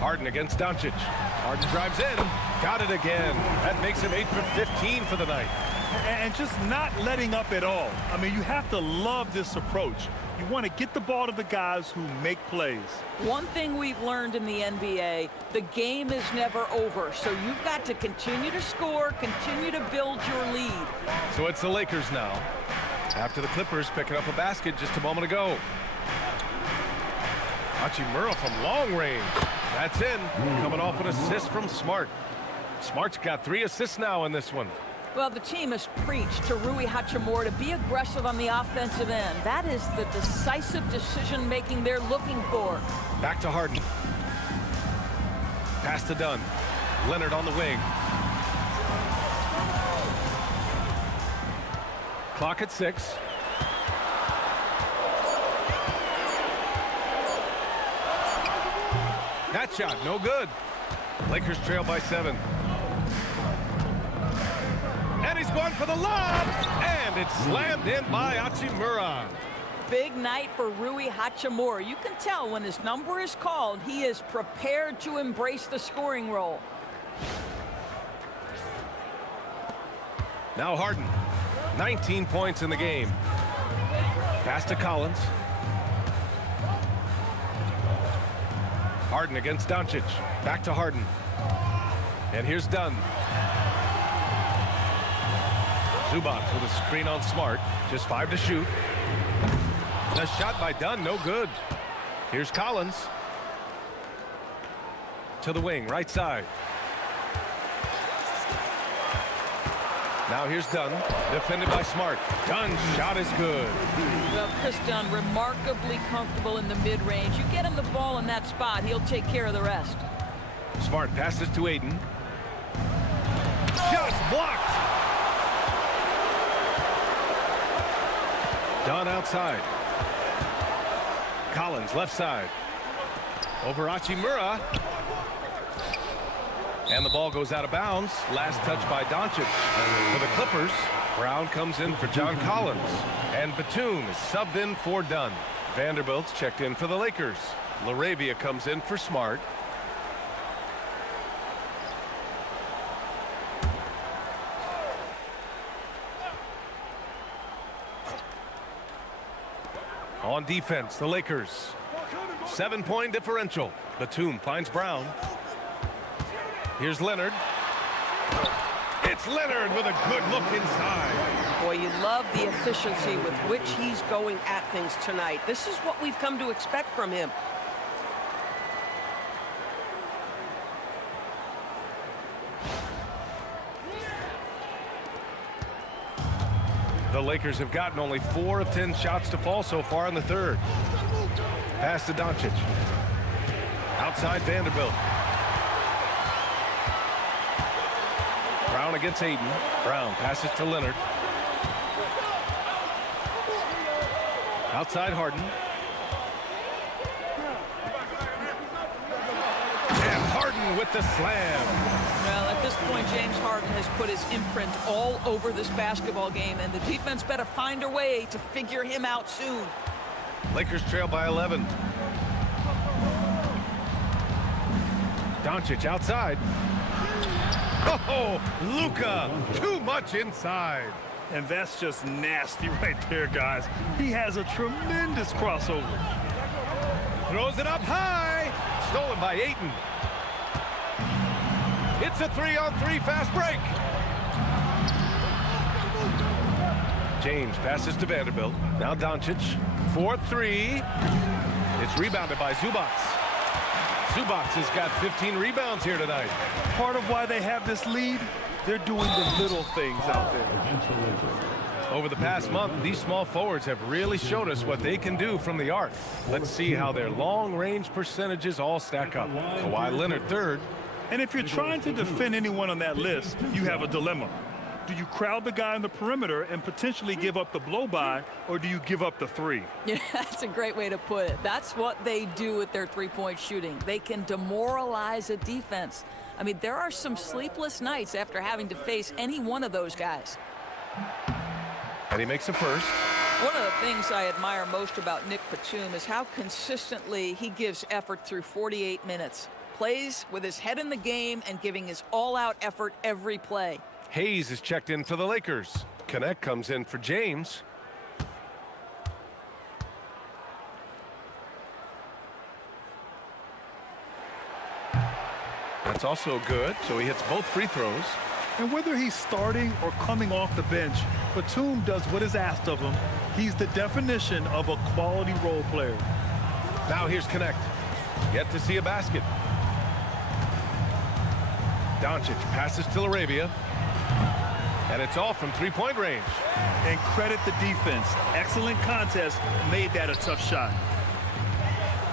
Harden against Doncic. Harden drives in. Got it again. That makes him 8 for 15 for the night. And just not letting up at all. I mean, you have to love this approach. You want to get the ball to the guys who make plays. One thing we've learned in the NBA, the game is never over. So you've got to continue to score, continue to build your lead. So it's the Lakers now. After the Clippers picking up a basket just a moment ago. Hachimura from long range. That's in. Coming off an assist from Smart. Smart's got 3 assists now in this one. Well, the team has preached to Rui Hachimura to be aggressive on the offensive end. That is the decisive decision-making they're looking for. Back to Harden. Pass to Dunn. Leonard on the wing. Clock at 6. That shot, no good. Lakers trail by 7. And he's going for the lob, and it's slammed in by Hachimura. Big night for Rui Hachimura. You can tell when his number is called, he is prepared to embrace the scoring role. Now Harden, 19 points in the game. Pass to Collins. Harden against Doncic. Back to Harden. And here's Dunn. Zubac with a screen on Smart. Just 5 to shoot. The shot by Dunn, no good. Here's Collins. To the wing, right side. Now here's Dunn, defended by Smart. Dunn's shot is good. Well, Chris Dunn, remarkably comfortable in the mid-range. You get him the ball in that spot, he'll take care of the rest. Smart passes to Ayton. Shots blocked. Dunn outside. Collins left side. Over Hachimura. And the ball goes out of bounds. Last touch by Doncic. For the Clippers, Brown comes in for John Collins. And Batum is subbed in for Dunn. Vanderbilt's checked in for the Lakers. LaRavia comes in for Smart. On defense, the Lakers. 7-point differential. Batum finds Brown. Here's Leonard. It's Leonard with a good look inside. Boy, you love the efficiency with which he's going at things tonight. This is what we've come to expect from him. The Lakers have gotten only 4 of 10 shots to fall so far in the third. Pass to Doncic. Outside Vanderbilt. Brown against Ayton. Brown passes to Leonard. Outside Harden. And Harden with the slam. Well, at this point, James Harden has put his imprint all over this basketball game, and the defense better find a way to figure him out soon. Lakers trail by 11. Doncic outside. Oh, Luka, too much inside. And that's just nasty right there, guys. He has a tremendous crossover. Throws it up high. Stolen by Ayton. It's a 3-on-3 fast break. James passes to Vanderbilt. Now Doncic. 4-3. It's rebounded by Zubac. Zubac has got 15 rebounds here tonight. Part of why they have this lead, they're doing the little things out there. Over the past month, these small forwards have really showed us what they can do from the arc. Let's see how their long-range percentages all stack up. Kawhi Leonard third. And if you're trying to defend anyone on that list, you have a dilemma. Do you crowd the guy on the perimeter and potentially give up the blow-by, or do you give up the three? Yeah, that's a great way to put it. That's what they do with their three-point shooting. They can demoralize a defense. I mean, there are some sleepless nights after having to face any one of those guys. And he makes a first. One of the things I admire most about Nick Batum is how consistently he gives effort through 48 minutes. Plays with his head in the game and giving his all-out effort every play. Hayes is checked in for the Lakers. Connect comes in for James. That's also good, so he hits both free throws. And whether he's starting or coming off the bench, Batum does what is asked of him. He's the definition of a quality role player. Now here's Connect. Yet to see a basket. Doncic passes to Arabia. And it's all from three-point range. And credit the defense. Excellent contest. Made that a tough shot.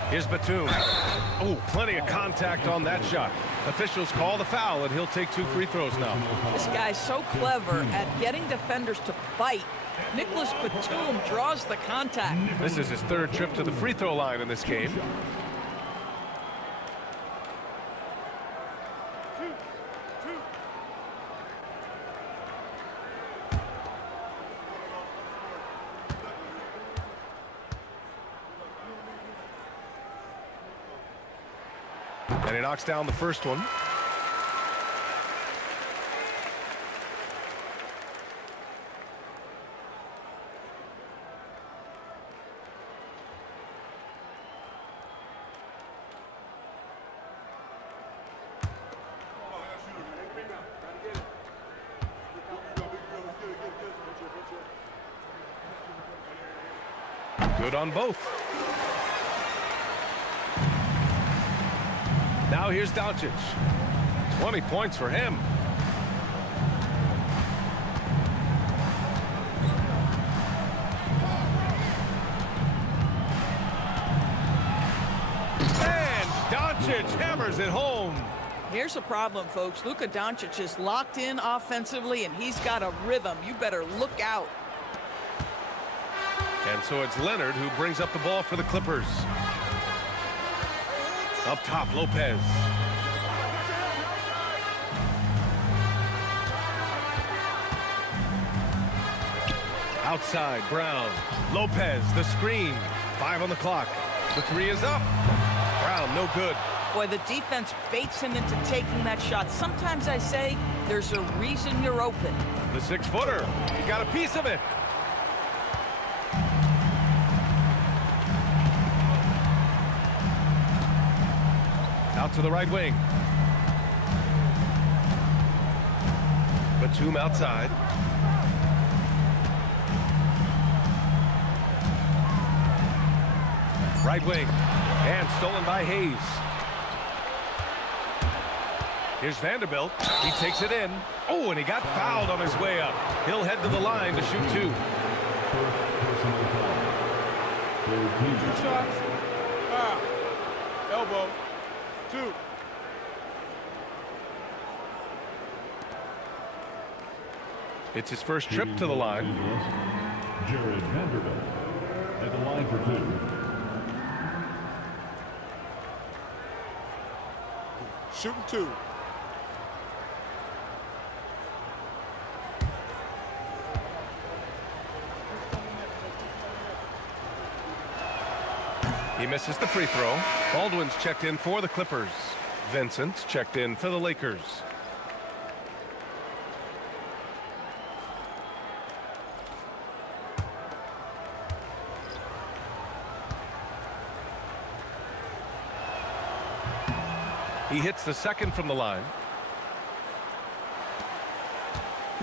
Here's Batum. Oh, plenty of contact on that shot. Officials call the foul, and he'll take 2 free throws now. This guy's so clever at getting defenders to bite. Nicholas Batum draws the contact. This is his 3rd trip to the free throw line in this game. And he knocks down the first one. Good on both. Now here's Doncic. 20 points for him. And Doncic hammers it home. Here's the problem, folks. Luka Doncic is locked in offensively, and he's got a rhythm. You better look out. And so it's Leonard who brings up the ball for the Clippers. Up top, Lopez. Outside, Brown. Lopez, the screen. 5 on the clock. The 3 is up. Brown, no good. Boy, the defense baits him into taking that shot. Sometimes I say there's a reason you're open. The 6-footer. He got a piece of it. Out to the right wing. Batum outside. Right wing. And stolen by Hayes. Here's Vanderbilt. He takes it in. Oh, and he got fouled on his way up. He'll head to the line to shoot 2. 2 shots. Foul. Elbow. 2. It's his first trip to the line. Jared Vanderbilt at the line for 2. Shooting 2. He misses the free throw. Baldwin's checked in for the Clippers. Vincent's checked in for the Lakers. He hits the second from the line.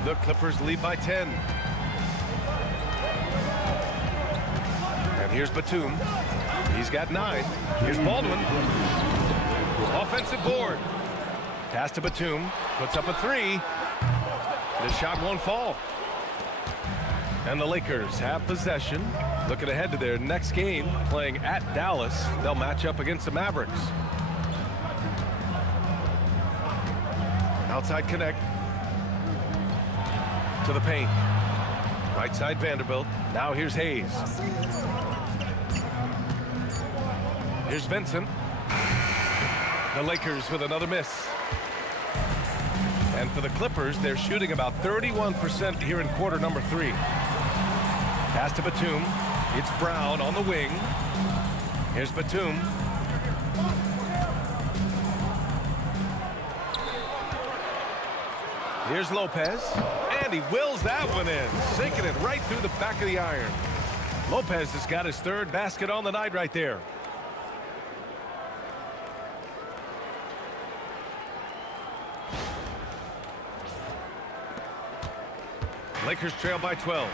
The Clippers lead by 10. And here's Batum. He's got 9. Here's Baldwin. Offensive board. Pass to Batum. Puts up a 3. The shot won't fall. And the Lakers have possession. Looking ahead to their next game, playing at Dallas. They'll match up against the Mavericks. Outside connect to the paint. Right side Vanderbilt. Now here's Hayes. Here's Vincent. The Lakers with another miss. And for the Clippers, they're shooting about 31% here in quarter number 3. Pass to Batum. It's Brown on the wing. Here's Batum. Here's Lopez, and he wills that one in, sinking it right through the back of the iron. Lopez has got his 3rd basket on the night right there. Lakers trail by 12.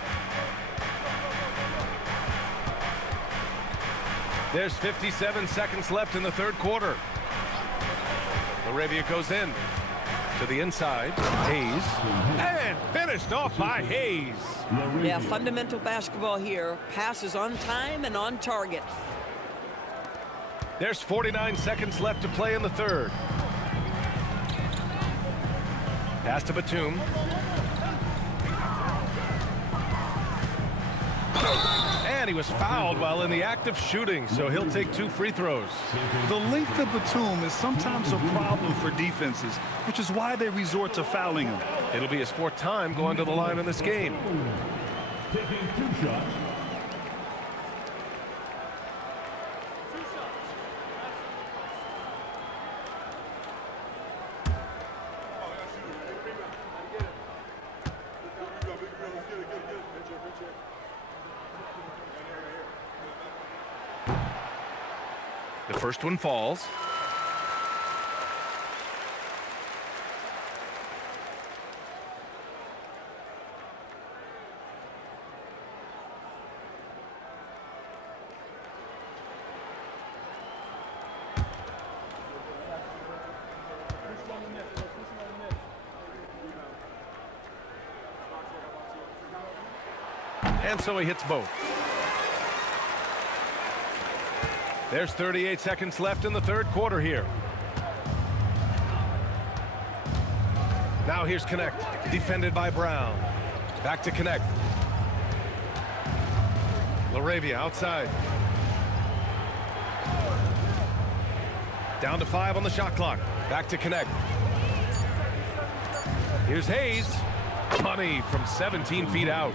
There's 57 seconds left in the 3rd quarter. Laravia goes in. To the inside, Hayes, and finished off by Hayes. Yeah, fundamental basketball here. Passes on time and on target. There's 49 seconds left to play in the 3rd. Pass to Batum. And he was fouled while in the act of shooting, so he'll take 2 free throws. The length of Batum is sometimes a problem for defenses, which is why they resort to fouling him. It'll be his 4th time going to the line in this game. Taking 2 shots. The first one falls. And so he hits both. There's 38 seconds left in the 3rd quarter here. Now here's Connect, defended by Brown. Back to Connect. Laravia outside. Down to 5 on the shot clock. Back to Connect. Here's Hayes. Money from 17 feet out.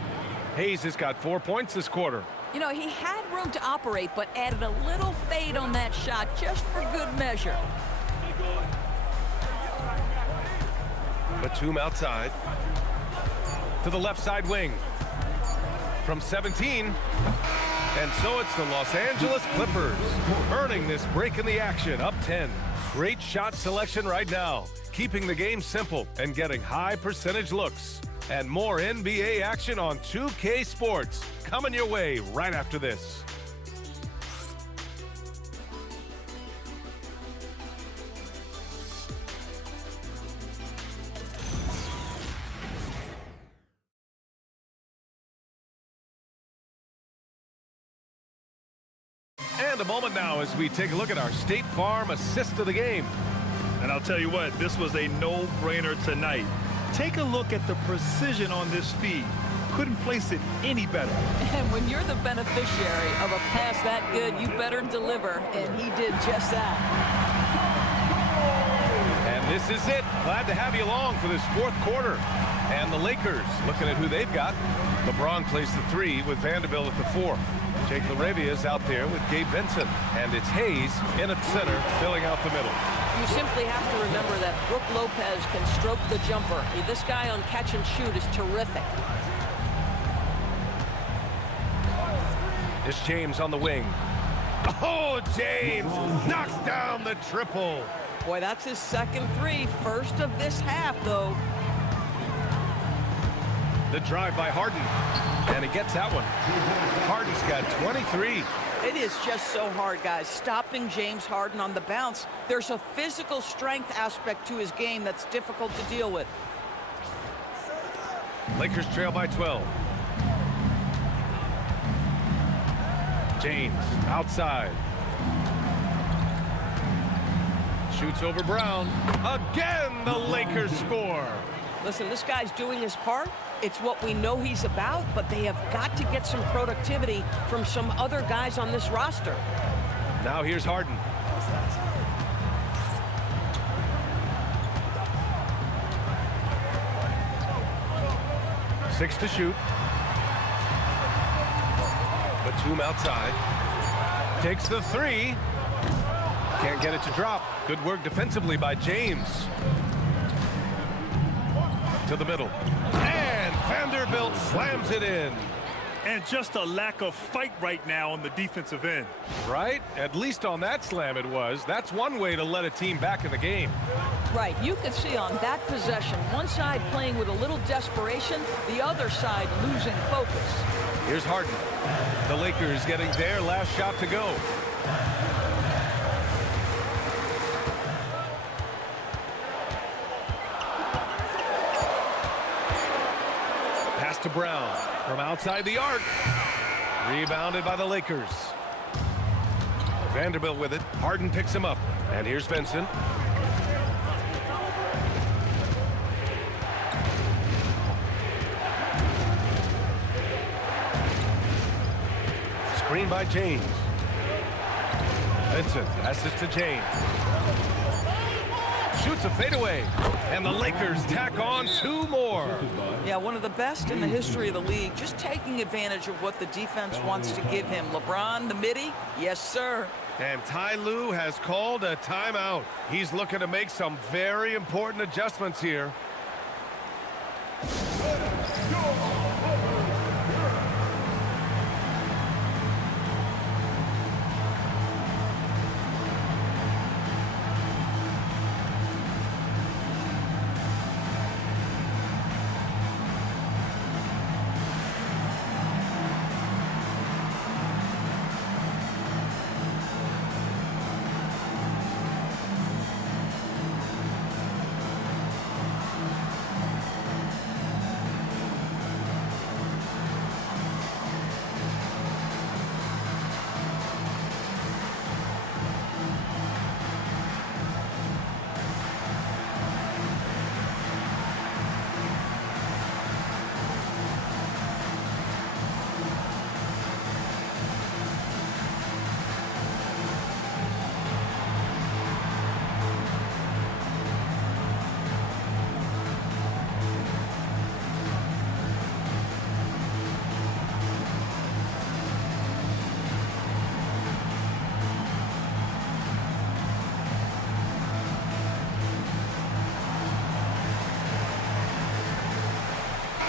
Hayes has got 4 points this quarter. You know, he had room to operate, but added a little fade on that shot just for good measure. Batum outside. To the left side wing. From 17. And so it's the Los Angeles Clippers earning this break in the action, up 10. Great shot selection right now, keeping the game simple and getting high percentage looks. And more NBA action on 2K Sports coming your way right after this. And a moment now as we take a look at our State Farm assist of the game. And I'll tell you what, this was a no-brainer tonight. Take a look at the precision on this feed. Couldn't place it any better. And when you're the beneficiary of a pass that good, you better deliver, and he did just that. And this is it. Glad to have you along for this fourth quarter. And the Lakers, looking at who they've got. LeBron plays the 3 with Vanderbilt at the 4. Jake LaRavia's out there with Gabe Vincent. And it's Hayes in at center, filling out the middle. You simply have to remember that Brook Lopez can stroke the jumper. This guy on catch and shoot is terrific. It's James on the wing. Oh, James knocks down the triple. Boy, that's his second 3. First of this half, though. The drive by Harden. And he gets that one. Harden's got 23. It is just so hard, guys. Stopping James Harden on the bounce. There's a physical strength aspect to his game that's difficult to deal with. Lakers trail by 12. James outside. Shoots over Brown. Again, the Lakers score. Listen, this guy's doing his part. It's what we know he's about, but they have got to get some productivity from some other guys on this roster. Now here's Harden. Six to shoot. Batum outside. Takes the 3. Can't get it to drop. Good work defensively by James. To the middle. And Vanderbilt slams it in. And just a lack of fight right now on the defensive end. Right? At least on that slam it was. That's one way to let a team back in the game. Right. You could see on that possession, one side playing with a little desperation, the other side losing focus. Here's Harden. The Lakers getting their last shot to go. Pass to Brown from outside the arc. Rebounded by the Lakers. Vanderbilt with it. Harden picks him up. And here's Vincent. Screen by James. Vincent passes to James. Shoots a fadeaway. And the Lakers tack on 2 more. Yeah, one of the best in the history of the league. Just taking advantage of what the defense wants to give him. LeBron, the midi? Yes, sir. And Ty Lue has called a timeout. He's looking to make some very important adjustments here.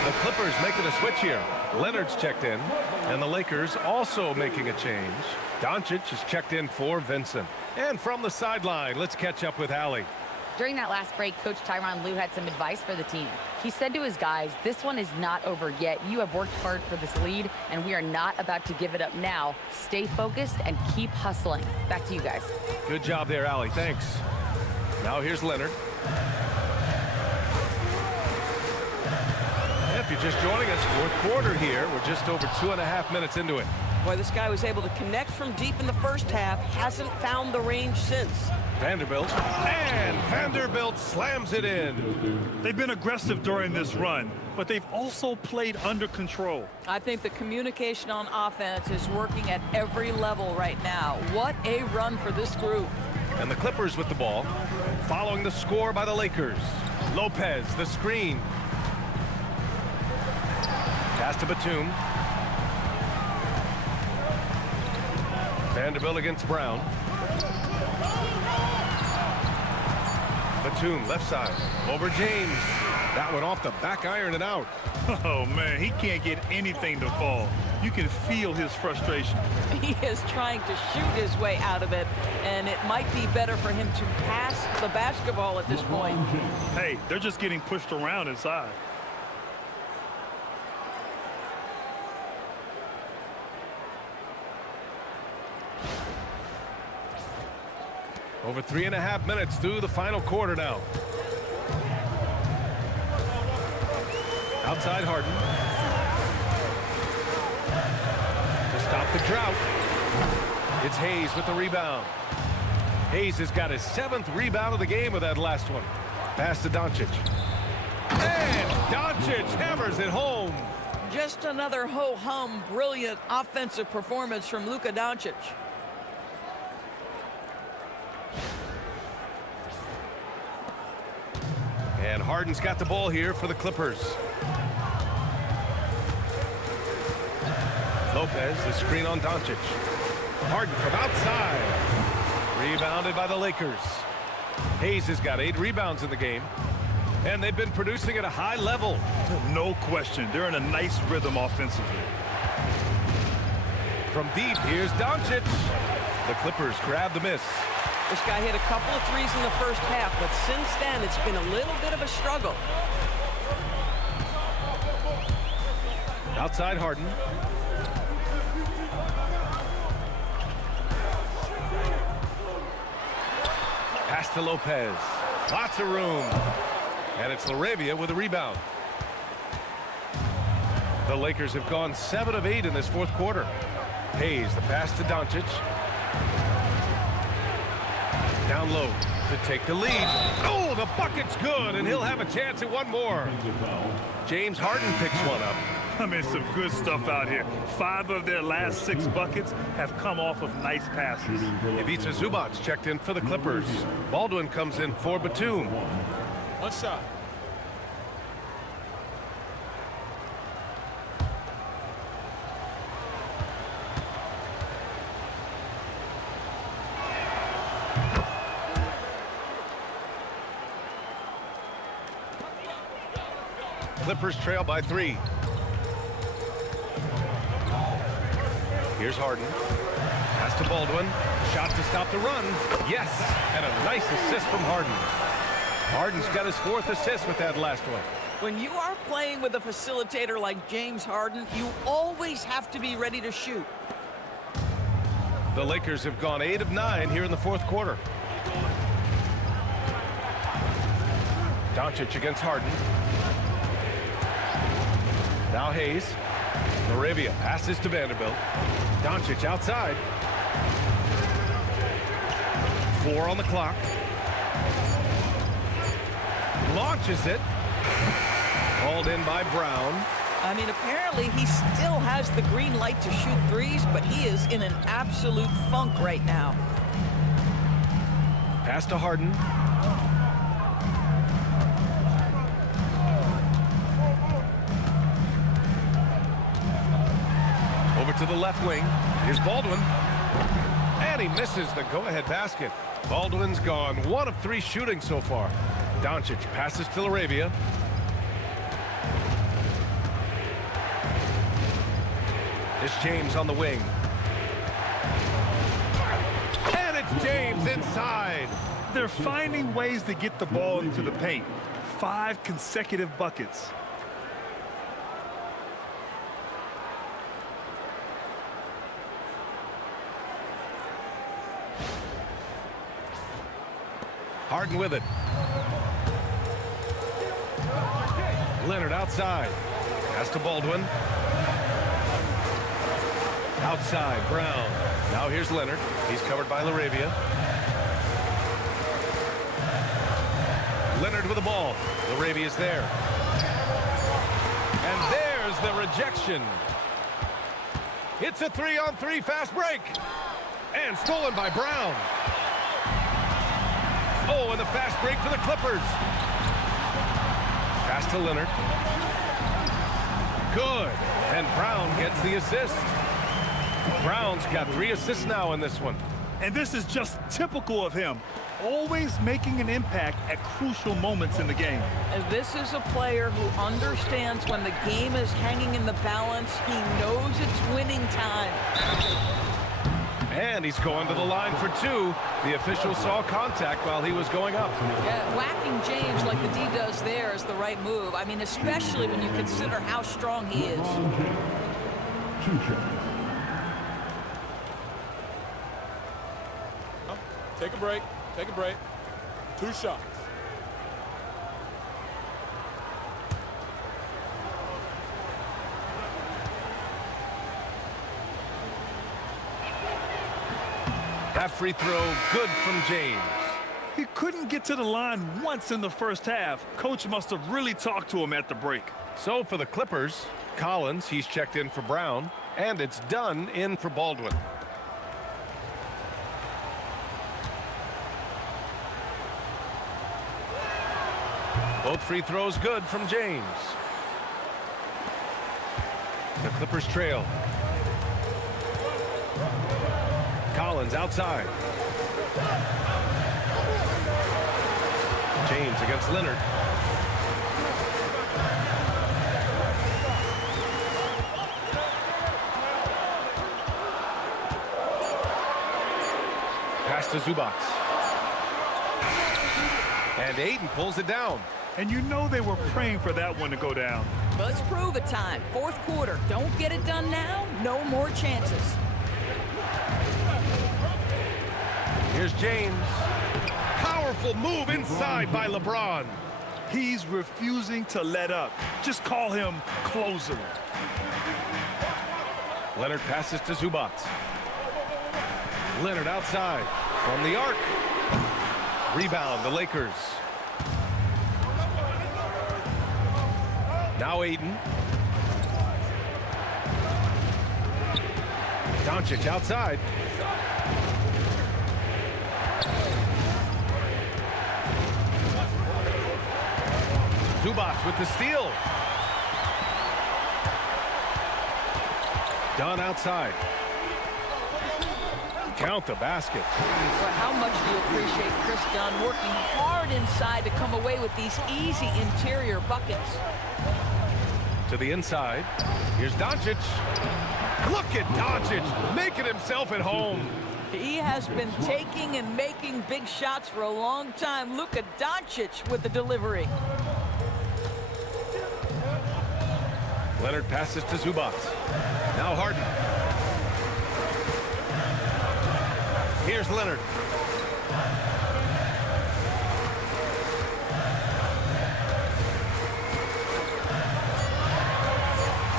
The Clippers making a switch here. Leonard's checked in, and the Lakers also making a change. Doncic is checked in for Vincent. And from the sideline, let's catch up with Allie. During that last break, Coach Tyronn Lue had some advice for the team. He said to his guys, this one is not over yet. You have worked hard for this lead, and we are not about to give it up now. Stay focused and keep hustling. Back to you guys. Good job there, Allie. Thanks. Now here's Leonard. If you're just joining us, fourth quarter here. We're just over 2.5 minutes into it. Boy, this guy was able to connect from deep in the first half, hasn't found the range since. Vanderbilt, and Vanderbilt slams it in. They've been aggressive during this run, but they've also played under control. I think the communication on offense is working at every level right now. What a run for this group. And the Clippers with the ball, following the score by the Lakers. Lopez, the screen. Pass to Batum. Vanderbilt against Brown. Batum, left side, over James. That one off the back iron and out. Oh, man, he can't get anything to fall. You can feel his frustration. He is trying to shoot his way out of it, and it might be better for him to pass the basketball at this point. Hey, they're just getting pushed around inside. Over 3.5 minutes through the final quarter now. Outside Harden. To stop the drought. It's Hayes with the rebound. Hayes has got his 7th rebound of the game with that last one. Pass to Doncic. And Doncic hammers it home. Just another ho-hum, brilliant offensive performance from Luka Doncic. And Harden's got the ball here for the Clippers. Lopez, the screen on Doncic. Harden from outside. Rebounded by the Lakers. Hayes has got 8 rebounds in the game. And they've been producing at a high level. No question. They're in a nice rhythm offensively. From deep, here's Doncic. The Clippers grab the miss. This guy hit a couple of threes in the first half, but since then it's been a little bit of a struggle. Outside Harden. Pass to Lopez. Lots of room. And it's LaRavia with a rebound. The Lakers have gone 7 of 8 in this fourth quarter. Hayes, the pass to Doncic. Down low to take the lead. Oh, the bucket's good, and he'll have a chance at one more. James Harden picks one up. I mean, some good stuff out here. 5 of their last 6 buckets have come off of nice passes. Ivica Zubac checked in for the Clippers. Baldwin comes in for Batum. One shot. Clippers trail by 3. Here's Harden. Pass to Baldwin. Shot to stop the run. Yes, and a nice assist from Harden. Harden's got his 4th assist with that last one. When you are playing with a facilitator like James Harden, you always have to be ready to shoot. The Lakers have gone 8 of 9 here in the fourth quarter. Doncic against Harden. Now Hayes. LaRavia passes to Vanderbilt. Doncic outside. 4 on the clock. Launches it. Hauled in by Brown. I mean, apparently he still has the green light to shoot threes, but he is in an absolute funk right now. Pass to Harden. Over to the left wing. Here's Baldwin. And he misses the go-ahead basket. Baldwin's gone 1 of 3 shooting so far. Doncic passes to LaRavia. It's James on the wing. And it's James inside. They're finding ways to get the ball into the paint. 5 consecutive buckets. Harden with it. Leonard outside. Pass to Baldwin. Outside, Brown. Now here's Leonard. He's covered by LaRavia. Leonard with the ball. LaRavia's there. And there's the rejection. It's a 3-on-3 fast break. And stolen by Brown. Oh, and the fast break for the Clippers. Pass to Leonard. Good. And Brown gets the assist. Brown's got 3 assists now in this one. And this is just typical of him, always making an impact at crucial moments in the game. And this is a player who understands when the game is hanging in the balance. He knows it's winning time. And he's going to the line for 2. The official saw contact while he was going up. Yeah, whacking James like the D does there is the right move. I mean, especially when you consider how strong he is. LeBron James, 2 shots. Take a break. Take a break. 2 shots. That free throw, good from James. He couldn't get to the line once in the first half. Coach must have really talked to him at the break. So for the Clippers, Collins, he's checked in for Brown, and it's Dunn in for Baldwin. Both free throws good from James. The Clippers trail. Collins outside. James against Leonard. Pass to Zubac. And Ayton pulls it down. And you know they were praying for that one to go down. Let's prove it time. 4th quarter. Don't get it done now. No more chances. Here's James. Powerful move inside by LeBron. He's refusing to let up. Just call him closer. Leonard passes to Zubac. Leonard outside from the arc. Rebound, the Lakers. Now Ayton. Doncic outside. Zubac with the steal. Dunn outside. Count the basket. Well, how much do you appreciate Chris Dunn working hard inside to come away with these easy interior buckets? To the inside. Here's Doncic. Look at Doncic making himself at home. He has been taking and making big shots for a long time. Luka Doncic with the delivery. Leonard passes to Zubac. Now Harden. Here's Leonard.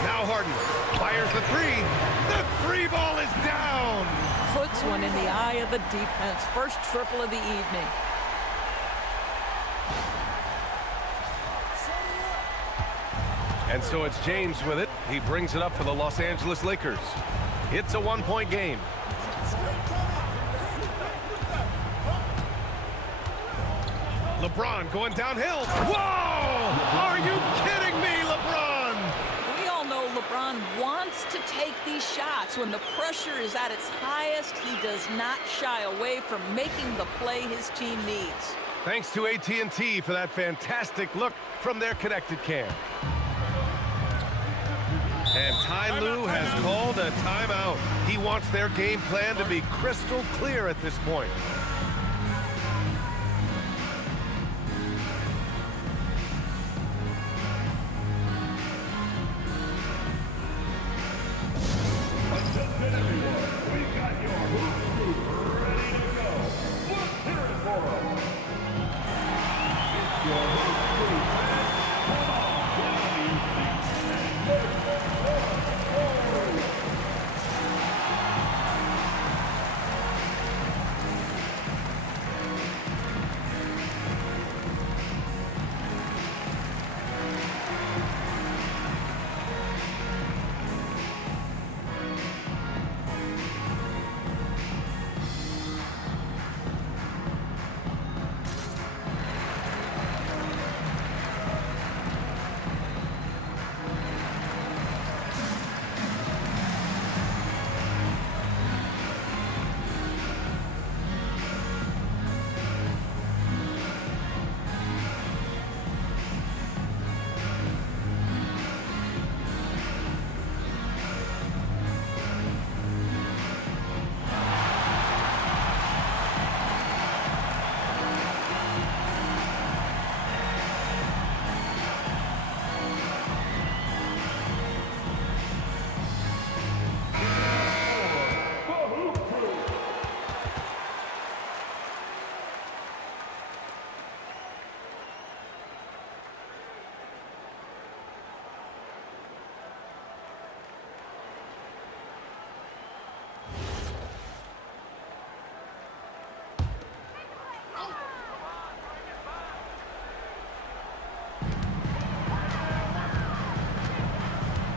Now Harden fires the 3. The 3 ball is down. Puts one in the eye of the defense. First triple of the evening. And so it's James with it. He brings it up for the Los Angeles Lakers. It's a 1-point game. LeBron going downhill. Whoa! Are you kidding me, LeBron? We all know LeBron wants to take these shots. When the pressure is at its highest, he does not shy away from making the play his team needs. Thanks to AT&T for that fantastic look from their connected cam. And Ty Lue has called a timeout. He wants their game plan to be crystal clear at this point.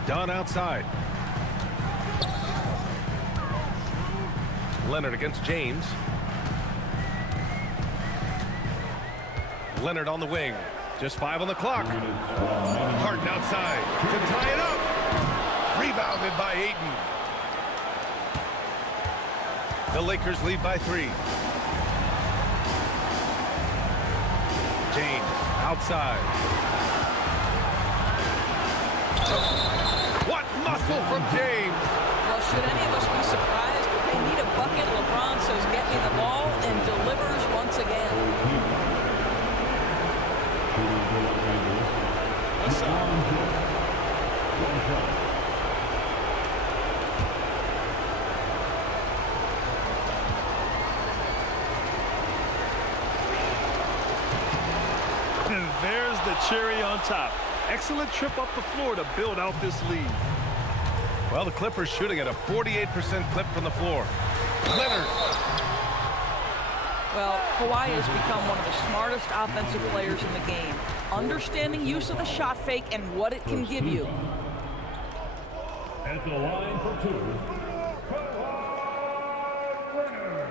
Dunn outside. Leonard against James. Leonard on the wing. Just 5 on the clock. Harden outside to tie it up. Rebounded by Ayton. The Lakers lead by 3. James outside. What muscle from James. Well, should any of us be surprised if they need a bucket? LeBron says, get me the ball, and delivers once again. And there's the cherry on top. Excellent trip up the floor to build out this lead. Well, the Clippers shooting at a 48% clip from the floor. Leonard. Well, Kawhi has become one of the smartest offensive players in the game. Understanding use of the shot fake and what it can give you. At the line for 2, Kawhi Leonard.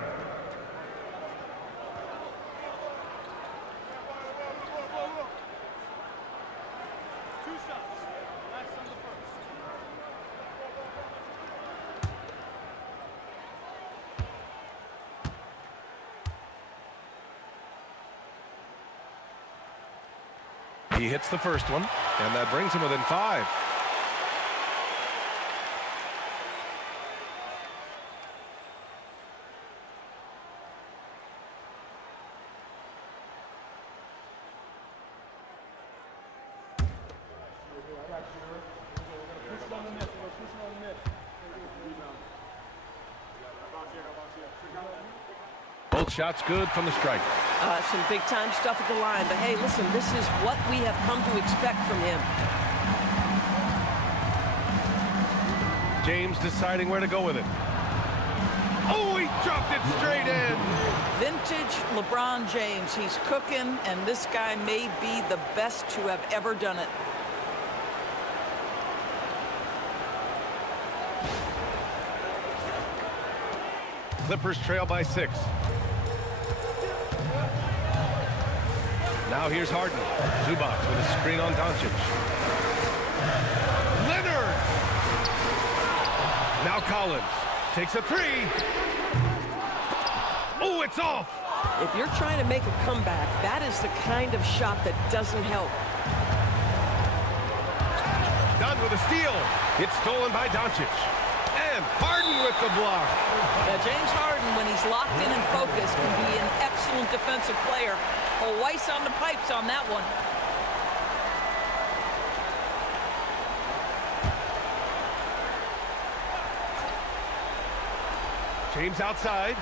He hits the first one, and that brings him within 5. Both shots good from the stripe. Some big-time stuff at the line. But, hey, listen, this is what we have come to expect from him. James deciding where to go with it. Oh, he dropped it straight in. Vintage LeBron James. He's cooking, and this guy may be the best to have ever done it. Clippers trail by 6. Now here's Harden. Zubac with a screen on Doncic. Leonard! Now Collins takes a 3. Oh, it's off! If you're trying to make a comeback, that is the kind of shot that doesn't help. Dunn with a steal. It's stolen by Doncic. And Harden with the block. Now, James Harden, when he's locked in and focused, can be an excellent defensive player. Oh, Weiss on the pipes on that one. James outside.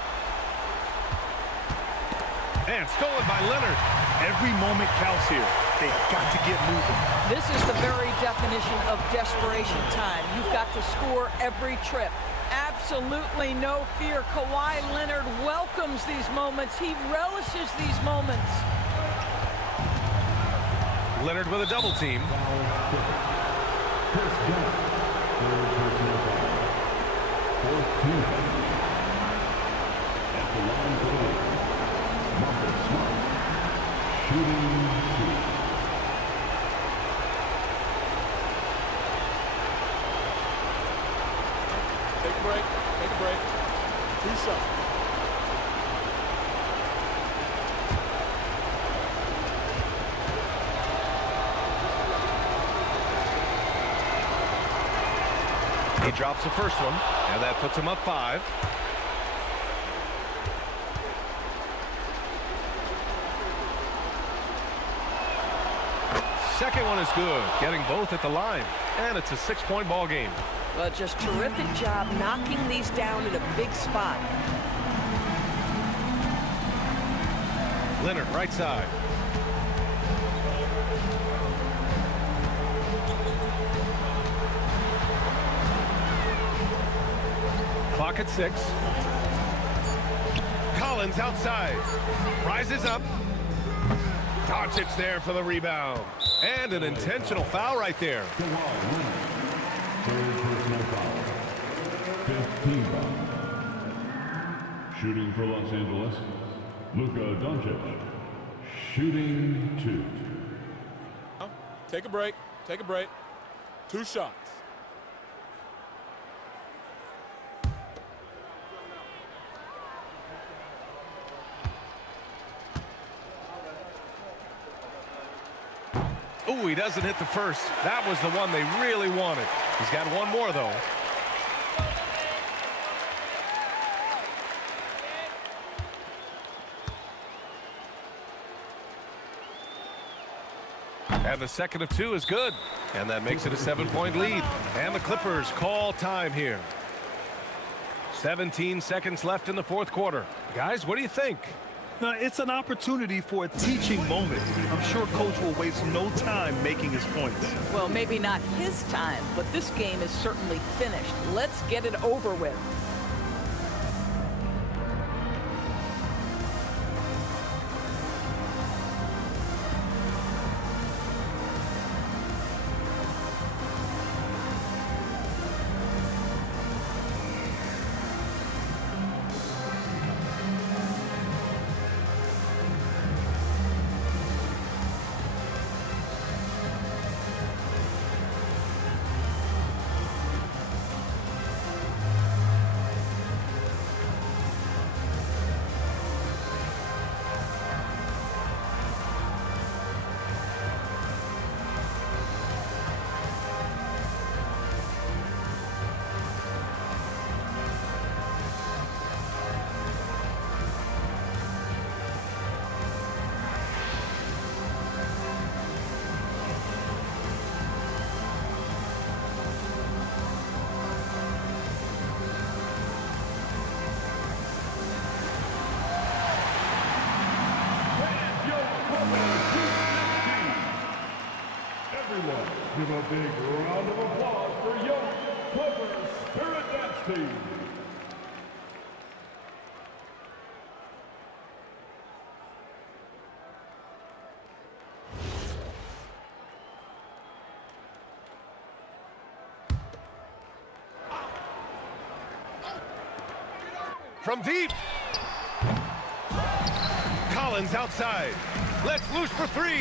And stolen by Leonard. Every moment counts here. They've got to get moving. This is the very definition of desperation time. You've got to score every trip. Absolutely no fear. Kawhi Leonard welcomes these moments. He relishes these moments. Leonard with a double team. Take a break. Take a break. 2 shots. He drops the first one, and that puts him up 5. Second one is good, getting both at the line, and it's a 6-point ball game. Well, just terrific job knocking these down in a big spot. Leonard right side. Clock at 6. Collins outside. Rises up. Doncic there for the rebound. And an intentional foul right there. Shooting for Los Angeles, Luka Doncic. Shooting 2. Take a break. Take a break. 2 shots. Ooh, he doesn't hit the first. That was the one they really wanted. He's got one more, though. And the second of 2 is good. And that makes it a 7-point lead. And the Clippers call time here. 17 seconds left in the fourth quarter. Guys, what do you think? Now, it's an opportunity for a teaching moment. I'm sure Coach will waste no time making his points. Well, maybe not his time, but this game is certainly finished. Let's get it over with. Everyone, give a big round of applause for your Clippers Spirit Dance Team. From deep. Collins outside. Let's loose for 3.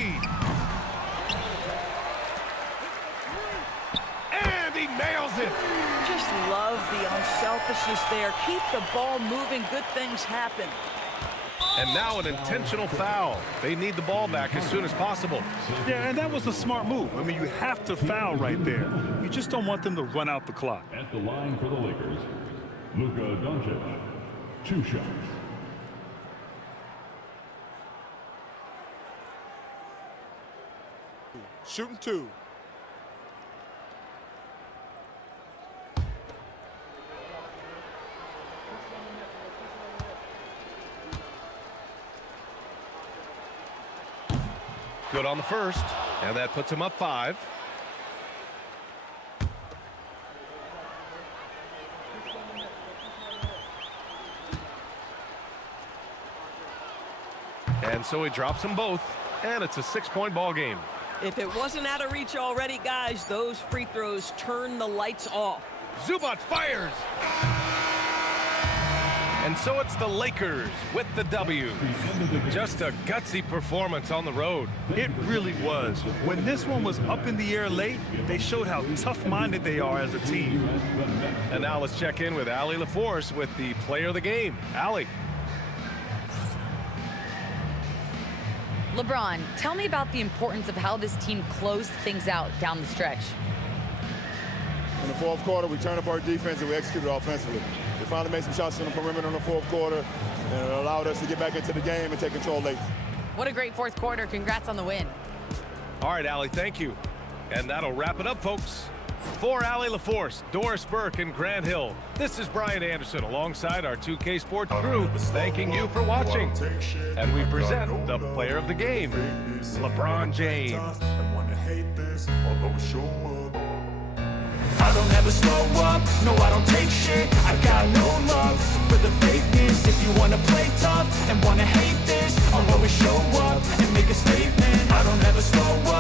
And he nails it. Just love the unselfishness there. Keep the ball moving. Good things happen. And now an intentional foul. They need the ball back as soon as possible. Yeah, and that was a smart move. I mean, you have to foul right there. You just don't want them to run out the clock. At the line for the Lakers, Luka Doncic. 2 shots. Shooting 2. Good on the first, and that puts him up 5. And so he drops them both, and it's a 6-point ball game. If it wasn't out of reach already, guys, those free throws turn the lights off. Zubac fires. And so it's the Lakers with the W. Just a gutsy performance on the road. It really was. When this one was up in the air late, they showed how tough-minded they are as a team. And now let's check in with Allie LaForce with the player of the game. Allie. LeBron, tell me about the importance of how this team closed things out down the stretch. In the fourth quarter, we turned up our defense and we executed offensively. We finally made some shots on the perimeter in the fourth quarter, and it allowed us to get back into the game and take control late. What a great fourth quarter. Congrats on the win. All right, Allie, thank you. And that'll wrap it up, folks. For Allie LaForce, Doris Burke, and Grant Hill, this is Brian Anderson alongside our 2K Sports crew, thanking you for watching. And we present the player of the game, LeBron James. I don't ever slow up, no I don't take shit. I got no love for the fakeness. If you wanna play tough and wanna hate this, I'll always show up and make a statement. I don't ever slow up.